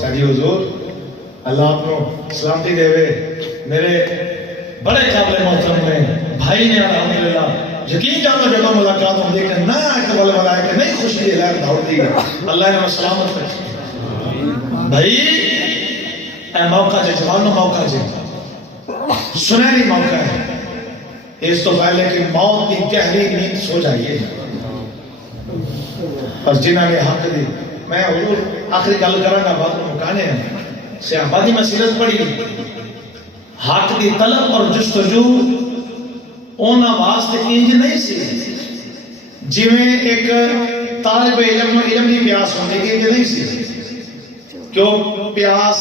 ساڈی حضور اللہ آپ کو سلامتی دے وے، میرے بڑے قابل محترم نے بھائی نے الحمدللہ یقین جانو جب ملاقات ہوں دیکھ نہ اقبال والا ہے کہ نہیں خوشی ہے لائق دھوڑ دی اللہ نے سلامت رکھے بھائی، اے موقع جے جوانو موقع جے سنہری موقع ہے، اس تو پہلے کہ موت کی گہری نیند سو جائیے، اور جنہاں نے حق دی میں حضور آخری گل کروں گا بات مکانے ہیں صحابہ میں سیرت پڑھی حق دی طلب اور جستجو اونا واسطے انج نہیں سی جویں ایک طالب علم دی پیاس ہونے کی انج نہیں سی، کیوں پیاس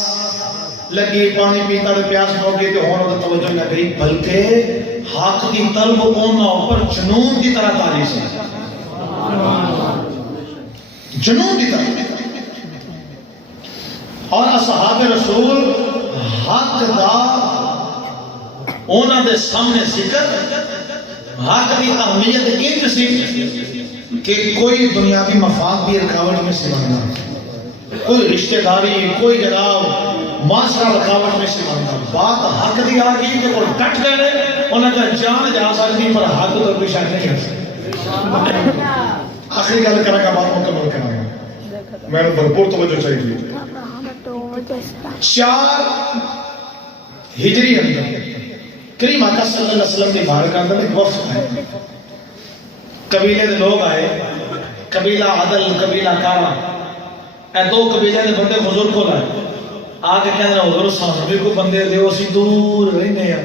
لگی پانی پیتا تو پیاس ہو گئی تو ہونا تو توجہ نہ گئی، بلکہ حق دی طلب اونا اوپر جنون کی طرح تاری سی، جنون کی طرح، اور اصحاب رسول حق دا اونا دے سامنے ذکر حق دی اہمیت انج سی کہ کوئی دنیاوی مفاد بھی رکاوٹ میں سے بننا، کوئی رشتہ داری کوئی جناب معاشرہ رکاوٹ میں سے بننا، بات حق دی آگئی کہ وہ ڈٹ گئے انہوں کا جان جا سکتی پر حق تو کوئی شک نہیں کر سکتی۔ آخری گل کرا کا بات مکمل کرا گا، میں نے بھرپور توجہ چاہیے۔ 4 ہجری اندر کریم آقا صلی اللہ علیہ وسلم کی بارگاہ اندر ایک وفد ہے، قبیلے دے لوگ آئے، قبیلہ عدل قبیلہ کارا، اے 2 قبیلے دے بندے حضور کو لائے، آگے کہنے حضور سانو بھی کو بندے دیو اسی دور رہنے ہیں،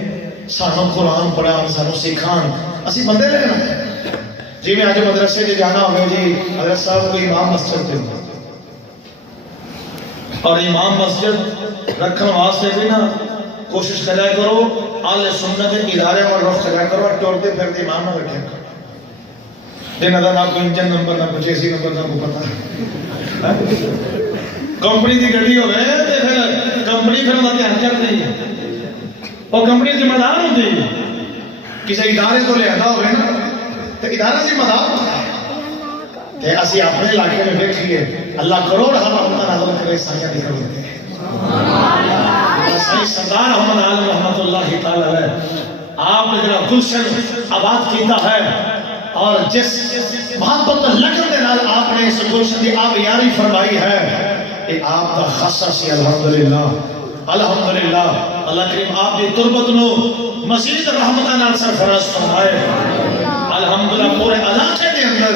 سانو قرآن پڑھان سانو سکھان، اسی بندے لینا جی میں آج مدرسے جی جانا ہوگا جی حضرت صاحب کو امام مسجد دے اور امام مسجد رکھن واسطے بھی نا کوشش کریا کرو آل سنت ادارے اور رخ کرا کرو ٹورتے پھرتے امام نہ رکھے جنہاں دا نہ کوئی انجن نمبر نہ کوئی اسی نمبر نہ کوئی پتہ کمپنی دی گاڑی ہوے تے پھر کمپنی پھر وہ دھیان کر دی اور کمپنی ذمہ دار ہوندی کسی ادارے کو لے آتا ہوئے نا تو ادارہ ذمہ دار ہوتا ہے کہ اسی اپنے علاقے میں دیکھیے اللہ کروڑ ہم اپنا نازل کرے سایہ دکھا دیتے ہیں صحیح سردار احمد عالم رحمت اللہ تعالی علیہ آپ نے جناب گلشن آباد کیتا ہے اور جس محبت لگن دے نال آپ نے اس گلشن دی آبیاری فرمائی ہے یہ آپ کا خاصہ سی الحمدللہ الحمدللہ اللہ کریم آپ دی تربت نو مزید رحمتہ نال سرفراز فرمائے الحمدللہ پورے علاقے دے اندر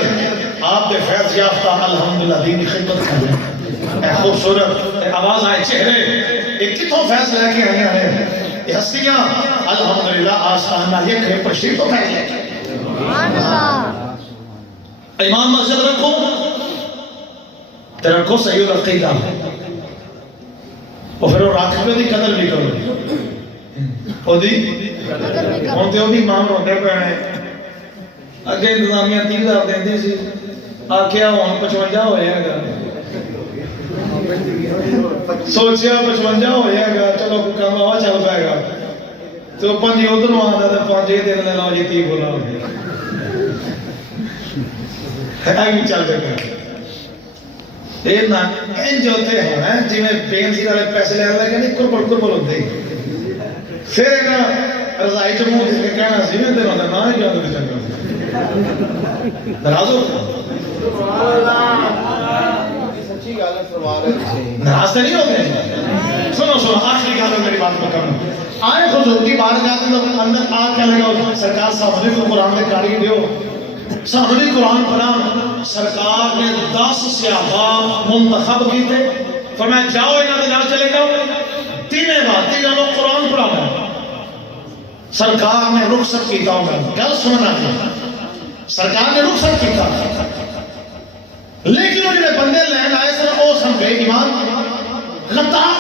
آپ دے فیض یافتہ الحمدللہ دینی خدمت کر رہے ہیں اے خوبصورت اے آواز آئے چہرے ایک کتوں فیض لے کے آئے ہیں یہ ہستیاں الحمدللہ آسانہ یہ کھے پشیر تو کھائے لے امام مسجد رکھو تیرکو صحیح العقیدہ اور پھر وہ راکبے دی قدر بھی کرو وہ دی ہوتے ہو بھی امام روٹے پہنے اگے انتظامیہ 30,000 دیں دی سی آکھیا ہون 55 ہوئے گا سوچیا 55 ہوئے گا چلو کام آوا چل پائے گا تو 5 ادھر آتا تو 5 یہ دن لینا جی 30 بولا ہو گیا بھی چل جائے گا یہ نا ان جو ہوتے ہیں جی میں بینزی والے پیسے لے رہے ہیں کربل کربل ہوتے ہی پھر ایک رضائی چمو جس کے کہنا سی میں دنوں نا ہی جاتے ہیں چنگا نراز ہوتا نراز نہیں ہوتے سنو سنو آخری گالوں میری بات میں کرنا آئے حضور کی بات جاتے ہیں اندر آ کیا لگا سرکار صاحب نے تو قرآن میں کاری دیو صحابی قرآن پڑھا سرکار نے 10 صحابہ منتخب کی تھے فرمایا جاؤ انہاں دے نال چلے جاؤ تینے بات تینوں لوگ قرآن پڑھانا سرکار نے رخصت کیتا ہوگا گل سننا سرکار نے رخصت کیتا لیکن وہ جنہیں بندے لین آئے سن وہ سن گئے ایمان غدار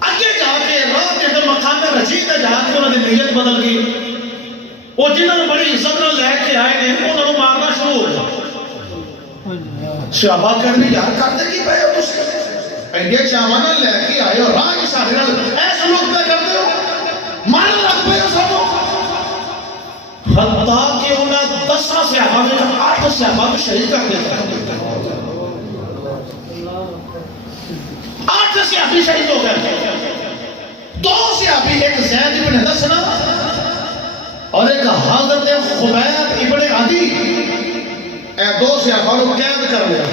اگے جا کے راہ کے اندر مقام رشید جا کے انہوں نے نیت بدل گئی وہ جنہوں بڑی عزت نہ لے کے آئے نے انہوں نے مارنا شروع ہو جائے صحابہ کرنے یار کرتے کی پہے ہو تسے یہ چاوانا لے کے آئے اور راہ کی ساتھ ایسا لوگ پہ کرتے ہو مارنا لگ پہ ہو سب حتیٰ کہ انہیں 10 صحابہ میں 8 صحابہ میں شہید کر دیتا ہے 8 صحابی شہید ہو گئے 2 صحابی ایک زید بن حدثنا اور ایک حضرت خبیب ابن عدی اے 2 صحابہ کو قید کر لیا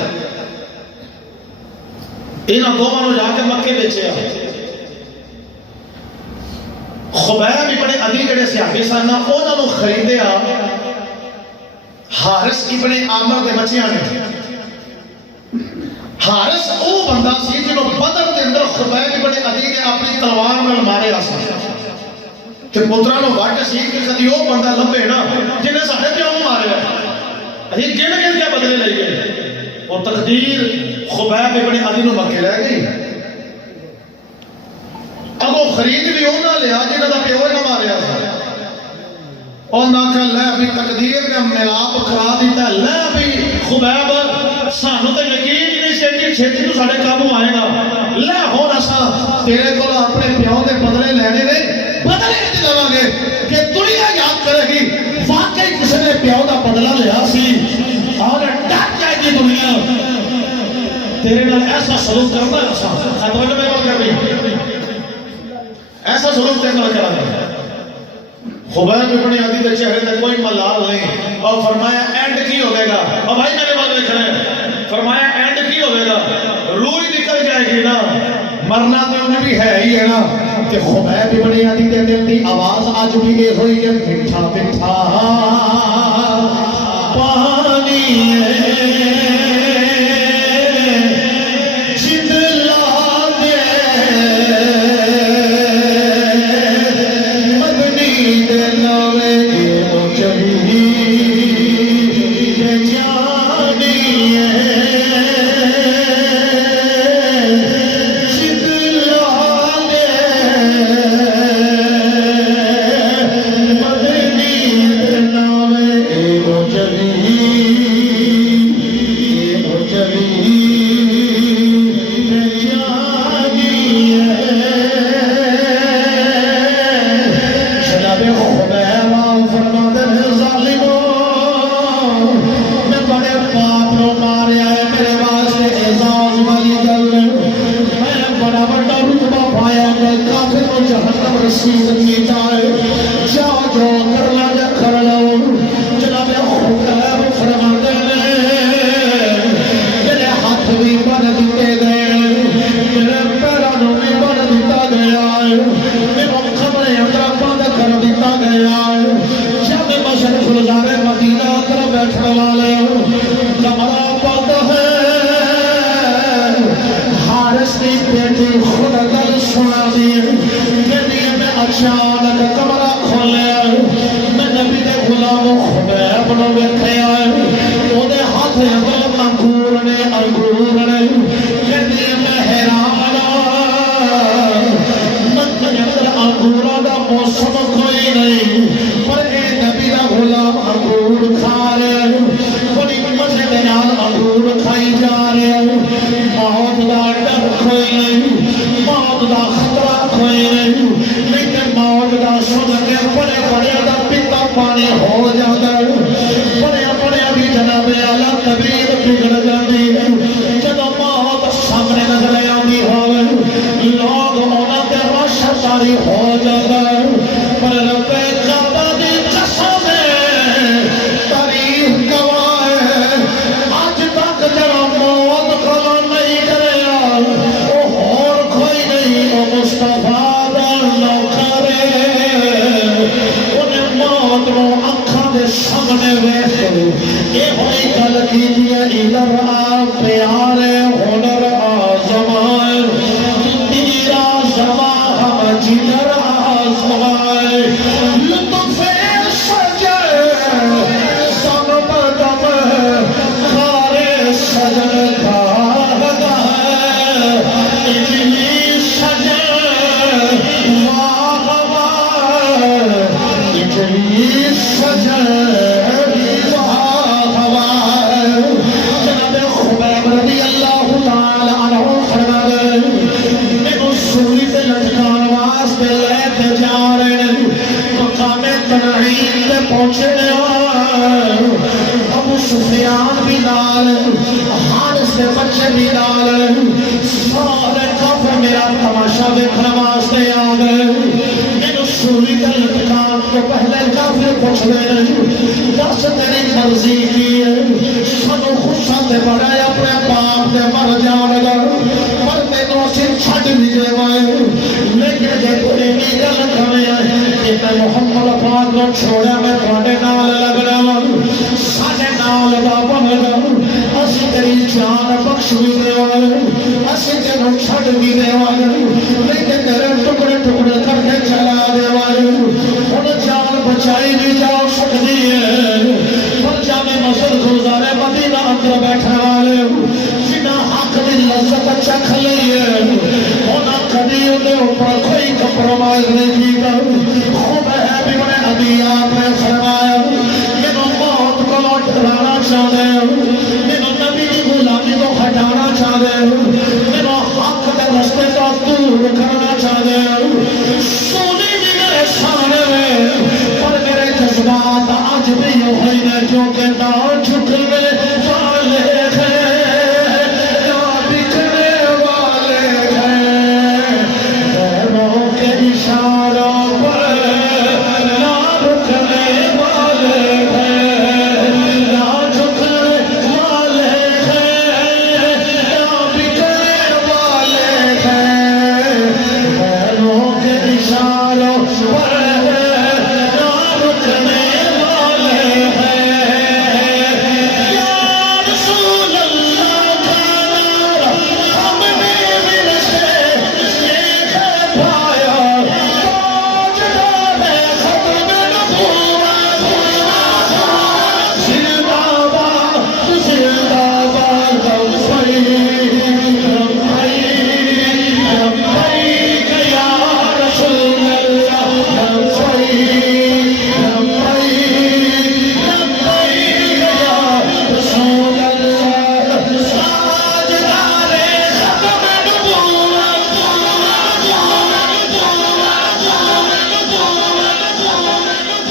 انہاں دونوں جا کے مکے بیچے خبیب ابن عدی جڑے صحابی سن انہاں نو خریدیا حارث ابن عامر دے بچیاں نے حارث او بندہ سی جنہوں بدر دے اندر خبیب ابن عدی نے اپنی تلوار نال ماریا سی کہ پترہ نو واٹے سی کہ کدی وہ بندہ لمبے نا جنہیں ساڑھے پیوں مارے ہیں یہ گن گن کے بدلے لے گئے اور تقدیر خبیب ابن عدی نو مکے لے گئی اب وہ خرید بھی ہونا لیا جنہیں دا پیوں نہ مارے ہیں اور نہ کہ لے ابھی تقدیر نے ملاپ کرا دیتا ہے لے ابھی خبیب سانو تو یقین نہیں شیٹی چھیٹی تو ساڑھے کاموں آئے گا لے ہونا سا تیرے کو اپنے پیوں دے بدلے لینے نہیں بدلے نہیں دلاؤں گے کہ دنیا یاد کرے گی واقعی کسی نے پیاؤ دا بدلہ لیا سی اور ڈاک جائے گی دنیا تیرے نال ایسا سلوک کرنا ہے ایسا خطوہ جو میں بات کر رہی ایسا سلوک تیرے نال کرا ہے خبیب ابن عدی دے چہرے تے کوئی ملال نہیں اور فرمایا اینڈ کی ہوئے گا اور بھائی میرے بات دیکھ رہے ہیں فرمایا اینڈ کی ہوئے گا روئی نکل جائے گی نا مرنا تو انہیں بھی ہے ہی ہے نا کہ خبیب ابن عدی دے دل دی آواز آج بھی یہ ہوئی کہ مٹھا مٹھا پانی جب خبیب نو ویکھیا اودے ہاتھ اندر انگور نے کہندی میں حیران مکے اندر انگوراں دا موسم کوئی نہیں پر اے نبی دا غلام انگور کھا رہا بڑی مزے دے نال انگور کھائی جا رہا موت دا ڈر کوئی نہیں موت دا خطرہ کوئی نہیں لیکن موت دا سن کے بڑے بڑے دا پیتا پانی ہو جاتا بڑے بڑے بھی جناب اعلیٰ طبیعت بگڑ جاتی ہے جب موت سامنے نظر آتی ہو لوگ انہاں تے رش طاری ہو جاتا پر رب کعبہ دی قسم تاریخ گواہ ہے اج تک جڑا موت کو نہیں کریا وہ اور کوئی نہیں وہ مصطفیٰ دا نوکر انہیں موت نو اکھاں دے سامنے ویکھ اے ہوئی گل کیتی ہے ادھر آ پیارے ہنر آزمائے تیرا زما ہم جدھر آزمائے لطف سجے سب بدم کار سجن کارگاہ اجلی سجے واہ واہ اجلی سجے رضی اللہ تعالی عنہ فرماتے میں سولی سے لٹکان واسطے لے کے جا رہے مقام تنعیم تے پہنچے ابو سفیان بھی نال حارث کے بچے بھی نال سارے کافر میرا تماشا دیکھنے واسطے آ گئے میں سولی سے لٹکان تو پہلے کافر پوچھ گئے دس تیری مرضی کی ہے سنو غصہ تے بڑھائے اپنے باپ دے مر جان گا پر تینوں سے چھٹ بھی دے وائے لیکن جے کوئی نہیں گل کرے کہ میں محمد پاک کو چھوڑا میں تھوڑے نال لگنا ساڑھے نال دا بننا اسی تیری جان بخش بھی دے وائے اسی تینوں چھٹ بھی دے وائے لیکن تیرے ٹکڑے ٹکڑے کر کے چلا دے وائے ان جان بچائی بھی جا سکتی ہے پر جامع مسجد گزارے مدینہ اندر بیٹھنے والے جنہاں حق دی لذت چکھ لئیے ہونا کبھی انہیں اوپر کوئی کمپرومائز نہیں کیتا خوب ہے بھی بڑے ابھی آپ نے فرمایا میں موت کو ڈرانا چاہتے میں نبی کی غلامی کو ہٹانا چاہتے میں حق کے رستے کو دور کرنا چاہتے سونی بھی میرے سامنے میں پر میرے جذبات آج بھی ہوئی نے جو کہ نہ جھکنے والے ہیں نہ بکنے والے ہیں پیروں کے اشاروں پر نہ رکنے والے ہیں نہ جھکنے والے ہیں نہ بکنے والے ہیں پیروں کے اشاروں پر نہ رکنے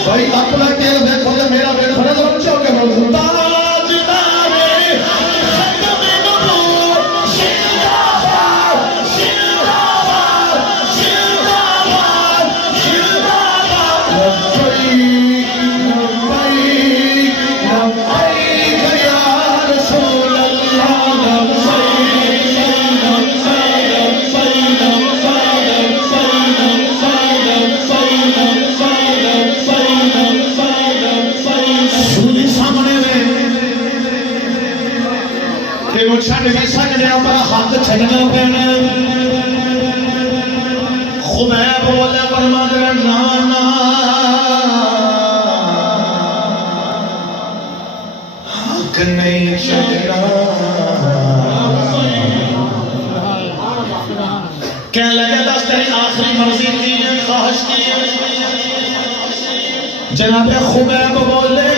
بھائی اپنا کیل دیکھو تو میرا دیکھو نا تو بچوں کے بولو تاج دارے ختم نبوت زندہ باد زندہ باد زندہ باد زندہ باد لبیک لبیک لبیک یا رسول اللہ لبیک چھڑ بھی سکنے پر حق چھڑنا پینا خبیب بولے فرماتے نانا حق نہیں چلنا کہنے لگے دس تیری آخری مرضی کی ہے خواہش کی ہے جناب خبیب بولے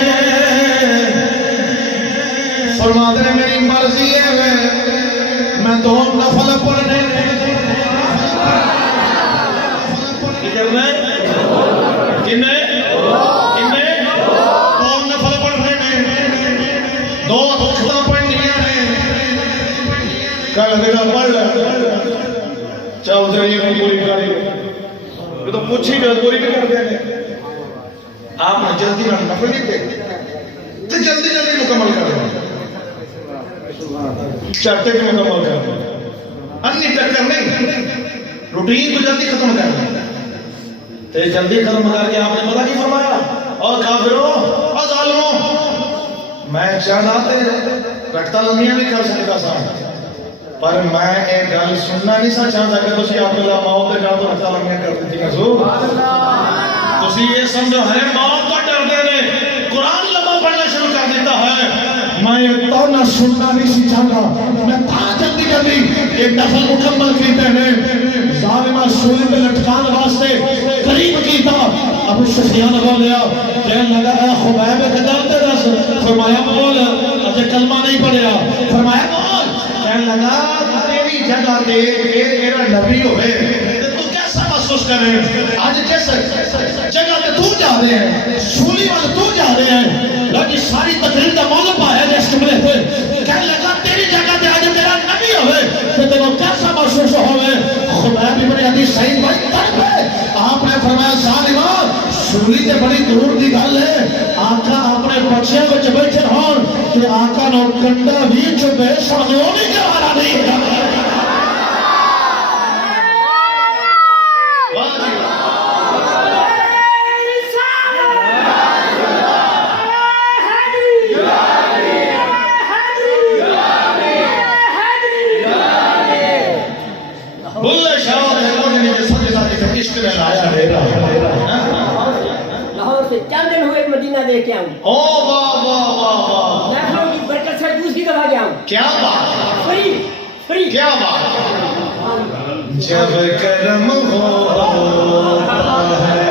فرما دے میری مرضی ہے میں دو نفل پڑھنے دو ختم پڑھنی کل دیکھا پڑھ لے چاہو ذریعے میں پوری کاری یہ تو پوچھی جو پوری بھی کر دیں آپ نے جلدی میں نفل نہیں دے تو جلدی جلدی مکمل کر دیں چاہتے کہ مکمل کر دیں انی ٹکر نہیں روٹین تو جلدی ختم کر دیں تو جلدی ختم کر کے آپ نے پتہ نہیں فرمایا اور کافروں اور ظالموں میں چاہتا رکھتا لمحیاں نہیں کر سکتا سا پر میں ایک گل سننا نہیں سا چاہتا کہ تسی آپ اللہ موت دے جاؤ تو رکھتا لمحیاں کر دیتی حضور تسی یہ سمجھو ہے موت تو ڈر دے نے قرآن لمحہ پڑھنا شروع کر دیتا ہے میں تو نہ سننا نہیں سی چاہتا میں تا جلدی جلدی ایک دفعہ مکمل کیتے ہیں ظالمہ سوئی پہ لٹکان واسطے قریب کیتا ابو سفیان بولیا کہنے لگا اے خبیب قدر تے دس فرمایا بول اجے کلمہ نہیں پڑھیا فرمایا بول کہنے لگا تیری جگہ تے میرا نبی ہوئے تو کیسا محسوس کرے آج جس جگہ تے تو جا رہے ہیں سولی والے تو جا رہے ہیں لیکن ساری تقریر کا موضوع پایا جس کمرے ہوئے کہنے لگا تیری جگہ تے آج میرا نبی ہوئے تو تیرے کیسا محسوس ہوئے خبیب ابن حدیث سعید بھائی تڑپ ہے آپ نے فرمایا ظالمان سولی تے بڑی دور دی گل ہے آقا اپنے بچے وچ بیٹھے ہون تے آقا نو کنڈا بھی چبے سامنے نہیں کروانا نہیں لاہور سے چند دن ہوئے مدینہ دے کے آؤں او واہ واہ واہ واہ نفلوں کی برکت سے دوسری دفعہ گیا ہوں کیا بات فری کیا بات جب کرم ہوتا ہے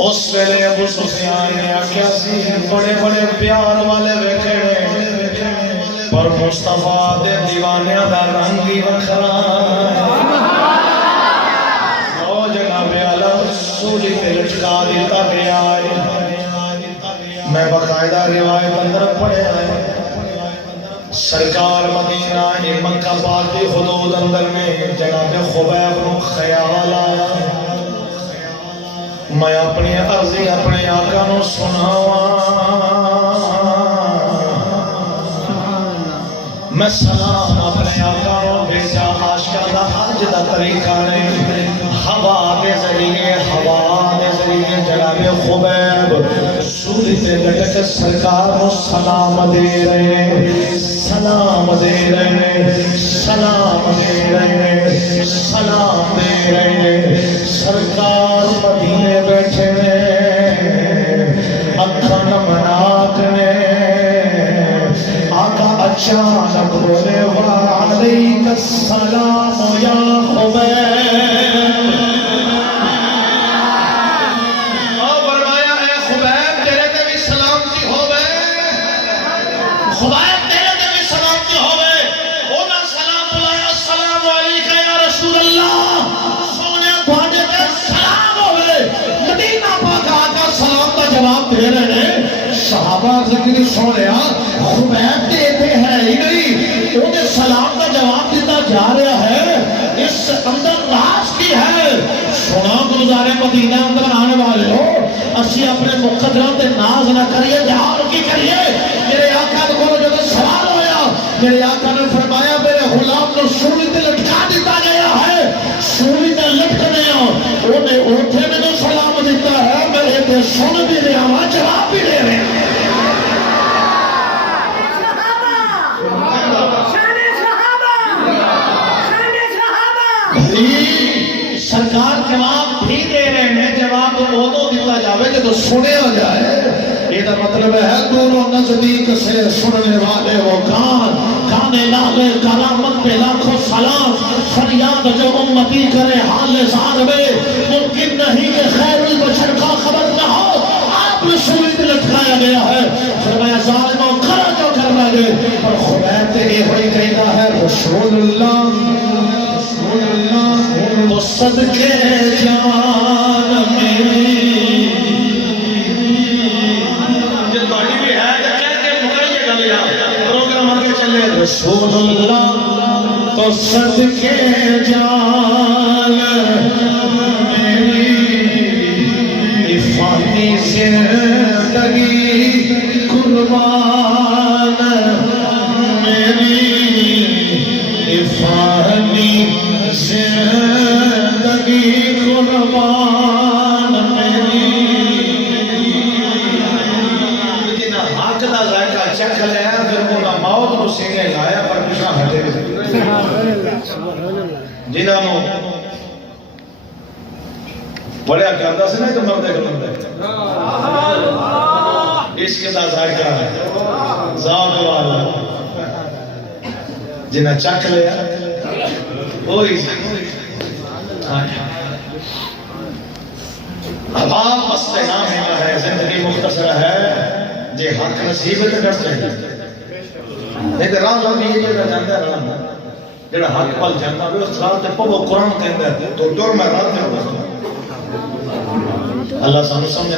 اس ویلے ابو سفیان نے آکھیا سی بڑے بڑے پیار والے ویکھنے پر مصطفیٰ دے دیوانیاں دا رنگ بھی وکھرا او جناب اعلی سولی تے لٹکا دیتا گیا میں باقاعدہ روایت اندر پڑھیا ہے سرکار مدینہ مکہ پاک کی حدود اندر میں جناب خبیب نو خیال آیا میں اپنی عرضی اپنے آقا نو سناواں میں سلام اپنے آقا نو بھیجا عاشقاں دا حج دا طریقہ نے ہوا دے ذریعے جناب خبیب سولی تے لٹک سرکار نو سلام دے رہے اچانک بولے وعلیک السلام یا خبیب، اور فرمایا اے خبیب تیرے تے بھی سلامتی ہوے، خبیب تیرے تے بھی سلامتی ہوے، انہاں سلام بلایا السلام علیکہ یا رسول اللہ، سونے تواڈے تے سلام ہوے، مدینہ پاک آقا سلام دا جواب دے رہے ہیں، صحابہ ذکر سونیا خبیب تے تے ہے ہی نہیں، انہیں سلام کا جواب دیتا جا رہا ہے، اس اندر راز کی ہے؟ سنا گزارے مدینہ اندر آنے والے ہو، اسی اپنے مقدروں تے ناز نہ کریے، جہاں کی کریے، میرے آقا کو جو سوال ہویا، میرے آقا نے فرمایا میرے غلام کو سولی تے لٹکا دیتا گیا ہے، سولی تے لٹکنے ہو، انہیں اٹھے میں جو سلام دیتا ہے، میرے تے سن بھی رہا ہوں، جواب بھی دے رہے ہیں۔ سرکار جواب بھی دے رہے ہیں، جواب وہ دیتا جاوے جو سنے ہو جائے، یہ تو مطلب ہے دور و نزدیک سے سننے والے وہ کان لاغے کرامت پہ لاکھوں سلام، فریاد جو امتی کرے حال زار میں، ممکن نہیں کہ خیر البشر کا خبر نہ ہو، آپ نے سوید لٹکایا گیا ہے، فرمایا ظالموں کرا جو کرنا گے، اور خبیب تیری ہوئی کہنا ہے رسول اللہ تو صدقے جان میری، جس باری بھی ہے کہ کہتے مکرئیے گا لیا پروگرام آگے چلے، رسول اللہ تو صدقے جان میری، فانی زندگی قربان میری، فانی زندگی قربان میری، جنہا حق دا ذائقہ چکھ لیا پھر انہا موت کو سینگے لایا پر پشاہ ہٹے بھی جنہا نو بڑیا کرتا سے نہیں تو مردے کا مردے عشق دا ذائقہ ذات والا جنہا چکھ لیا وہی عوام مستحام ہے، زندگی مختصر ہے، جے حق نصیب ہے تو ڈر چاہیے، نہیں تو راہ لمبی یہ جگہ جاندہ ہے رہا جڑا حق پل جاندہ ہے اس راہ تے پو قرآن کہندہ ہے تو دور میں راہ تے اللہ سامنے سمجھے